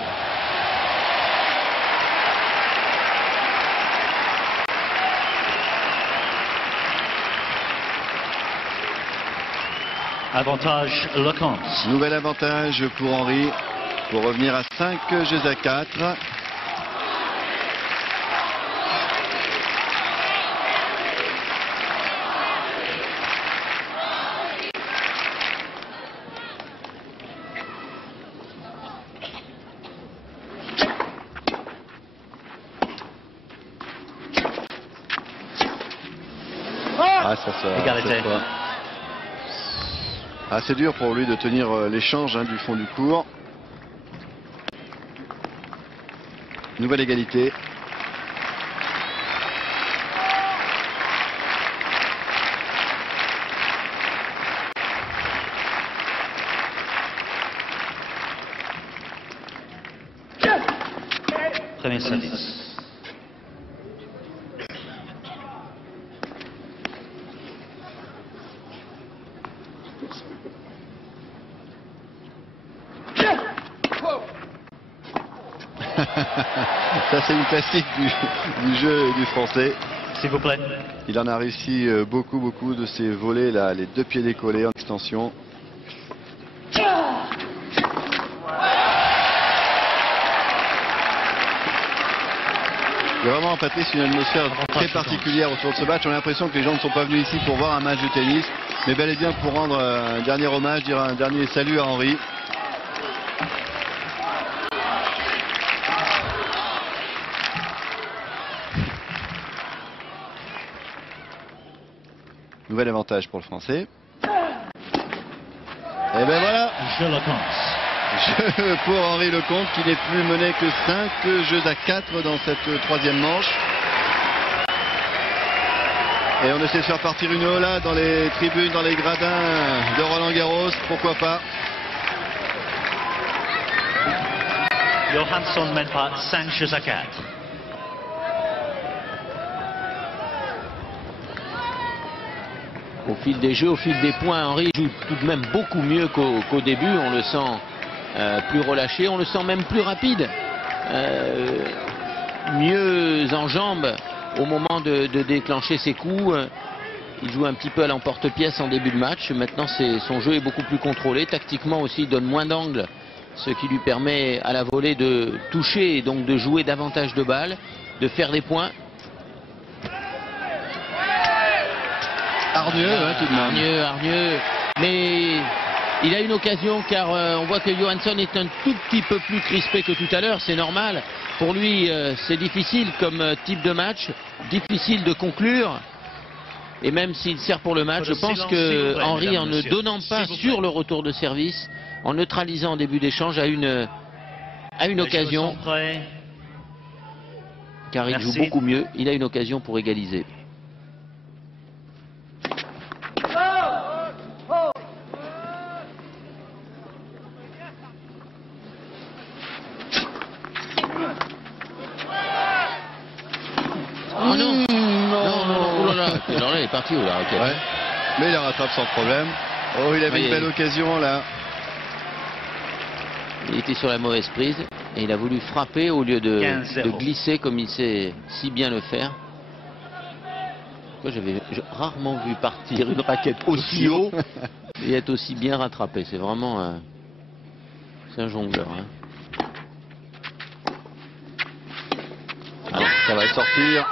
Avantage Lecomte. Nouvel avantage pour Henry pour revenir à 5 jeux à 4. Ah, ça sort. Égalité. Ah, c'est dur pour lui de tenir l'échange du fond du court. Nouvelle égalité. Premier service. Ça, c'est une classique du jeu du français. S'il vous plaît. Il en a réussi beaucoup de ces volets là, les deux pieds décollés en extension. Il y a vraiment, Patrice, une atmosphère très particulière autour de ce match. On a l'impression que les gens ne sont pas venus ici pour voir un match de tennis, mais bel et bien pour rendre un dernier hommage, dire un dernier salut à Henry. Nouvel avantage pour le Français. Et ben voilà. Jeu Lecomte. Jeu pour Henry Lecomte qui n'est plus mené que 5 jeux à 4 dans cette troisième manche. Et on essaie de faire partir une hola dans les tribunes, dans les gradins de Roland Garros. Pourquoi pas. Johansson mène par 5 jeux à 4. Au fil des jeux, au fil des points, Henry joue tout de même beaucoup mieux qu'au début. On le sent plus relâché, on le sent même plus rapide, mieux en jambes au moment de déclencher ses coups. Il joue un petit peu à l'emporte-pièce en début de match. Maintenant, son jeu est beaucoup plus contrôlé. Tactiquement aussi, il donne moins d'angle, ce qui lui permet à la volée de toucher et donc de jouer davantage de balles, de faire des points. Hargneux, mais il a une occasion car on voit que Johansson est un tout petit peu plus crispé que tout à l'heure, c'est normal. Pour lui, c'est difficile comme type de match, difficile de conclure. Et même s'il sert pour le match, je pense que Henry, en ne donnant pas sur le retour de service, en neutralisant en début d'échange, a une occasion. Car il joue beaucoup mieux, il a une occasion pour égaliser. Oh non, non, oulala, alors là il est parti ou la raquette. Ouais. Mais il la rattrape sans problème. Oh, il avait une belle occasion là. Il était sur la mauvaise prise et il a voulu frapper au lieu de glisser comme il sait si bien le faire. Moi j'avais rarement vu partir une raquette aussi haut et être aussi bien rattrapé. C'est vraiment c'est un jongleur. Hein. Alors, ça va sortir.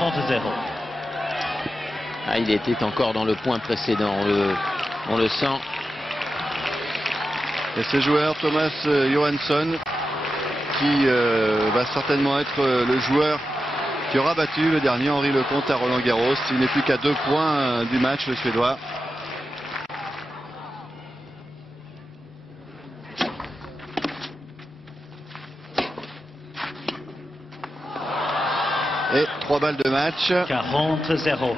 30-0. Ah, il était encore dans le point précédent, on le sent. Et ce joueur, Thomas Johansson, qui va certainement être le joueur qui aura battu le dernier Henry Lecomte à Roland Garros. Il n'est plus qu'à 2 points du match, le Suédois. Et 3 balles de match. 40-0.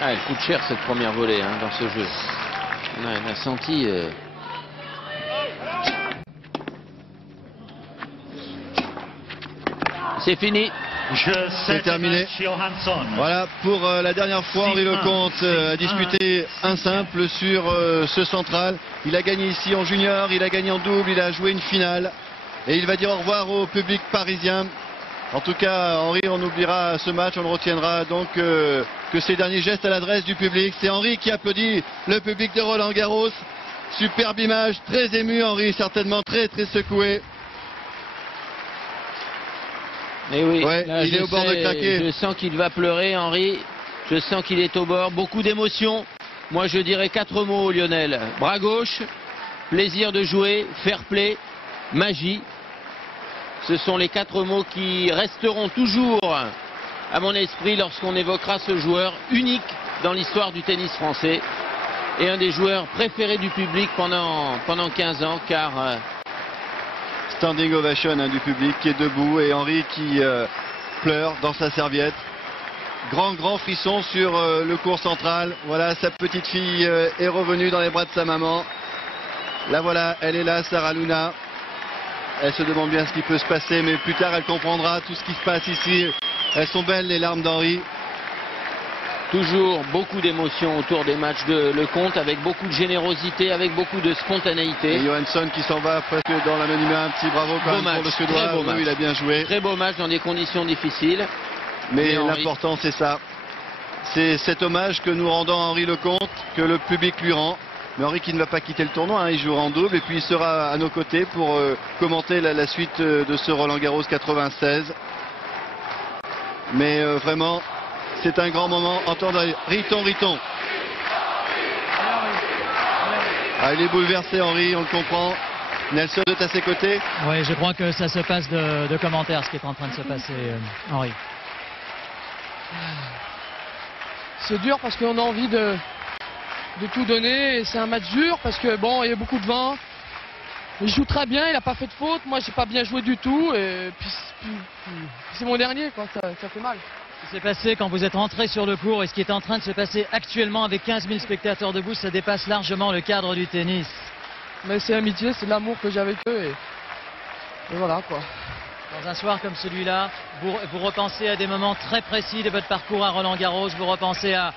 Ah, elle coûte cher cette première volée dans ce jeu. On a senti... C'est fini. C'est terminé. Voilà, pour la dernière fois, Henri Lecomte a disputé un simple sur ce central. Il a gagné ici en junior, il a gagné en double, il a joué une finale. Et il va dire au revoir au public parisien. En tout cas, Henri, on oubliera ce match, on le retiendra donc que ces derniers gestes à l'adresse du public. C'est Henri qui applaudit le public de Roland-Garros. Superbe image, très ému Henri, certainement très secoué. Mais oui, ouais, là, il est au bord de craquer. Je sens qu'il va pleurer, Henri. Je sens qu'il est au bord. Beaucoup d'émotions. Moi, je dirais 4 mots, Lionel. Bras gauche, plaisir de jouer, fair play, magie. Ce sont les 4 mots qui resteront toujours à mon esprit lorsqu'on évoquera ce joueur unique dans l'histoire du tennis français et un des joueurs préférés du public pendant 15 ans, car... Standing ovation du public qui est debout et Henri qui pleure dans sa serviette. Grand frisson sur le court central. Voilà, sa petite fille est revenue dans les bras de sa maman. Là voilà, elle est là, Sarah Luna. Elle se demande bien ce qui peut se passer, mais plus tard elle comprendra tout ce qui se passe ici. Elles sont belles les larmes d'Henri. Toujours beaucoup d'émotions autour des matchs de Lecomte, avec beaucoup de générosité, avec beaucoup de spontanéité. Et Johansson qui s'en va presque dans l'anonymat. Un petit bravo quand même pour le Suédois. Très beau match. Il a bien joué. Très beau match dans des conditions difficiles. Mais l'important c'est ça. C'est cet hommage que nous rendons à Henri Lecomte, que le public lui rend. Mais Henri qui ne va pas quitter le tournoi, il jouera en double et puis il sera à nos côtés pour commenter la suite de ce Roland-Garros 96. Mais vraiment... C'est un grand moment. Entendez, Riton. Ah, il est bouleversé, Henri, on le comprend. Nelson est à ses côtés. Oui, je crois que ça se passe de commentaires, ce qui est en train de se passer, Henri. C'est dur parce qu'on a envie de tout donner. Et c'est un match dur parce que bon, il y a beaucoup de vent. Il joue très bien, il n'a pas fait de faute. Moi, j'ai pas bien joué du tout. Et puis c'est mon dernier, quoi. Ça fait mal. Ce qui s'est passé quand vous êtes rentré sur le court et ce qui est en train de se passer actuellement avec 15 000 spectateurs debout, ça dépasse largement le cadre du tennis. Mais c'est l'amitié, c'est l'amour que j'ai avec eux et voilà quoi. Dans un soir comme celui-là, vous repensez à des moments très précis de votre parcours à Roland-Garros, vous repensez à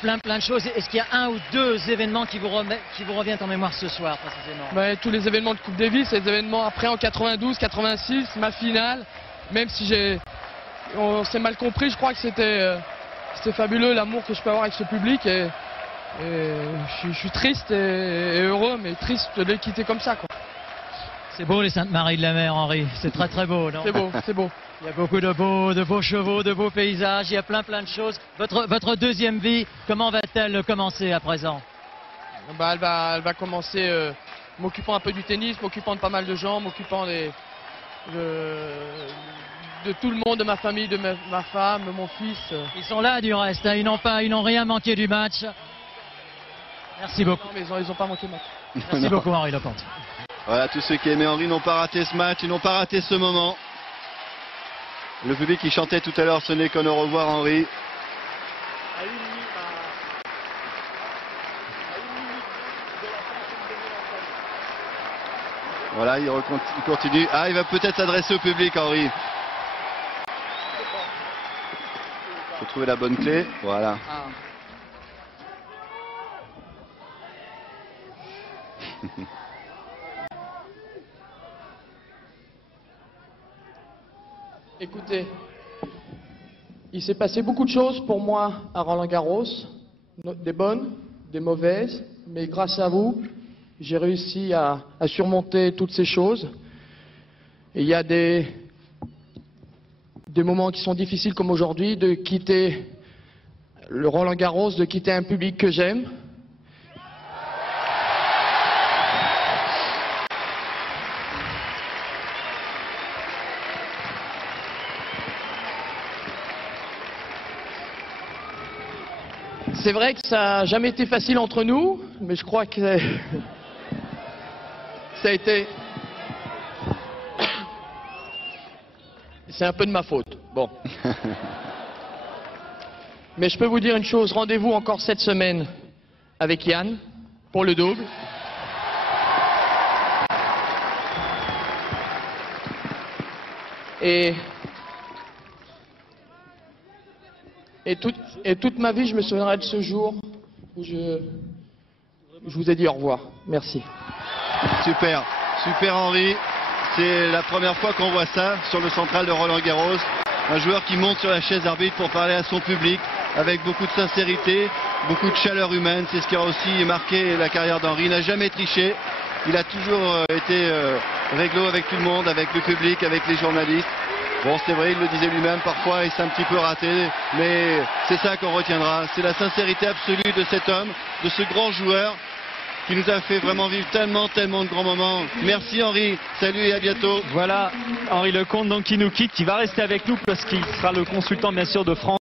plein de choses. Est-ce qu'il y a un ou deux événements qui vous reviennent en mémoire ce soir précisément? Tous les événements de Coupe Davis, les événements après en 92, 86, ma finale, même si on s'est mal compris, je crois que c'était fabuleux l'amour que je peux avoir avec ce public et je suis triste et heureux, mais triste de les quitter comme ça, quoi. C'est beau les Saintes-Maries de la Mer, Henri, c'est très beau, non? C'est beau. Il y a beaucoup de beaux chevaux, de beaux paysages, il y a plein de choses. Votre deuxième vie, comment va-t-elle commencer à présent? Elle va commencer m'occupant un peu du tennis, m'occupant de pas mal de gens, m'occupant de tout le monde, de ma famille, de ma femme, de mon fils. Ils sont là du reste, ils n'ont rien manqué du match. Merci beaucoup. Non, mais ils n'ont pas manqué le match. Merci beaucoup Henri Lecomte. Voilà, tous ceux qui aimaient Henri n'ont pas raté ce match, ils n'ont pas raté ce moment. Le public qui chantait tout à l'heure, ce n'est qu'un au revoir Henri. Voilà, il continue. Ah, il va peut-être s'adresser au public, Henri. Il faut trouver la bonne clé. Voilà. Écoutez, il s'est passé beaucoup de choses pour moi à Roland-Garros, des bonnes, des mauvaises, mais grâce à vous, j'ai réussi à surmonter toutes ces choses. Et il y a des moments qui sont difficiles comme aujourd'hui, de quitter le Roland-Garros, de quitter un public que j'aime. C'est vrai que ça n'a jamais été facile entre nous, mais je crois que ça a été... C'est un peu de ma faute. Bon. Mais je peux vous dire une chose, rendez-vous encore cette semaine avec Yann pour le double. Et toute ma vie, je me souviendrai de ce jour où je vous ai dit au revoir. Merci. Super, super Henri. C'est la première fois qu'on voit ça sur le central de Roland-Garros. Un joueur qui monte sur la chaise d'arbitre pour parler à son public avec beaucoup de sincérité, beaucoup de chaleur humaine. C'est ce qui a aussi marqué la carrière d'Henri. Il n'a jamais triché. Il a toujours été réglo avec tout le monde, avec le public, avec les journalistes. Bon, c'est vrai, il le disait lui-même, parfois il s'est un petit peu raté, mais c'est ça qu'on retiendra. C'est la sincérité absolue de cet homme, de ce grand joueur qui nous a fait vraiment vivre tellement de grands moments. Merci Henri, salut et à bientôt. Voilà, Henri Lecomte donc qui nous quitte, qui va rester avec nous parce qu'il sera le consultant bien sûr de France.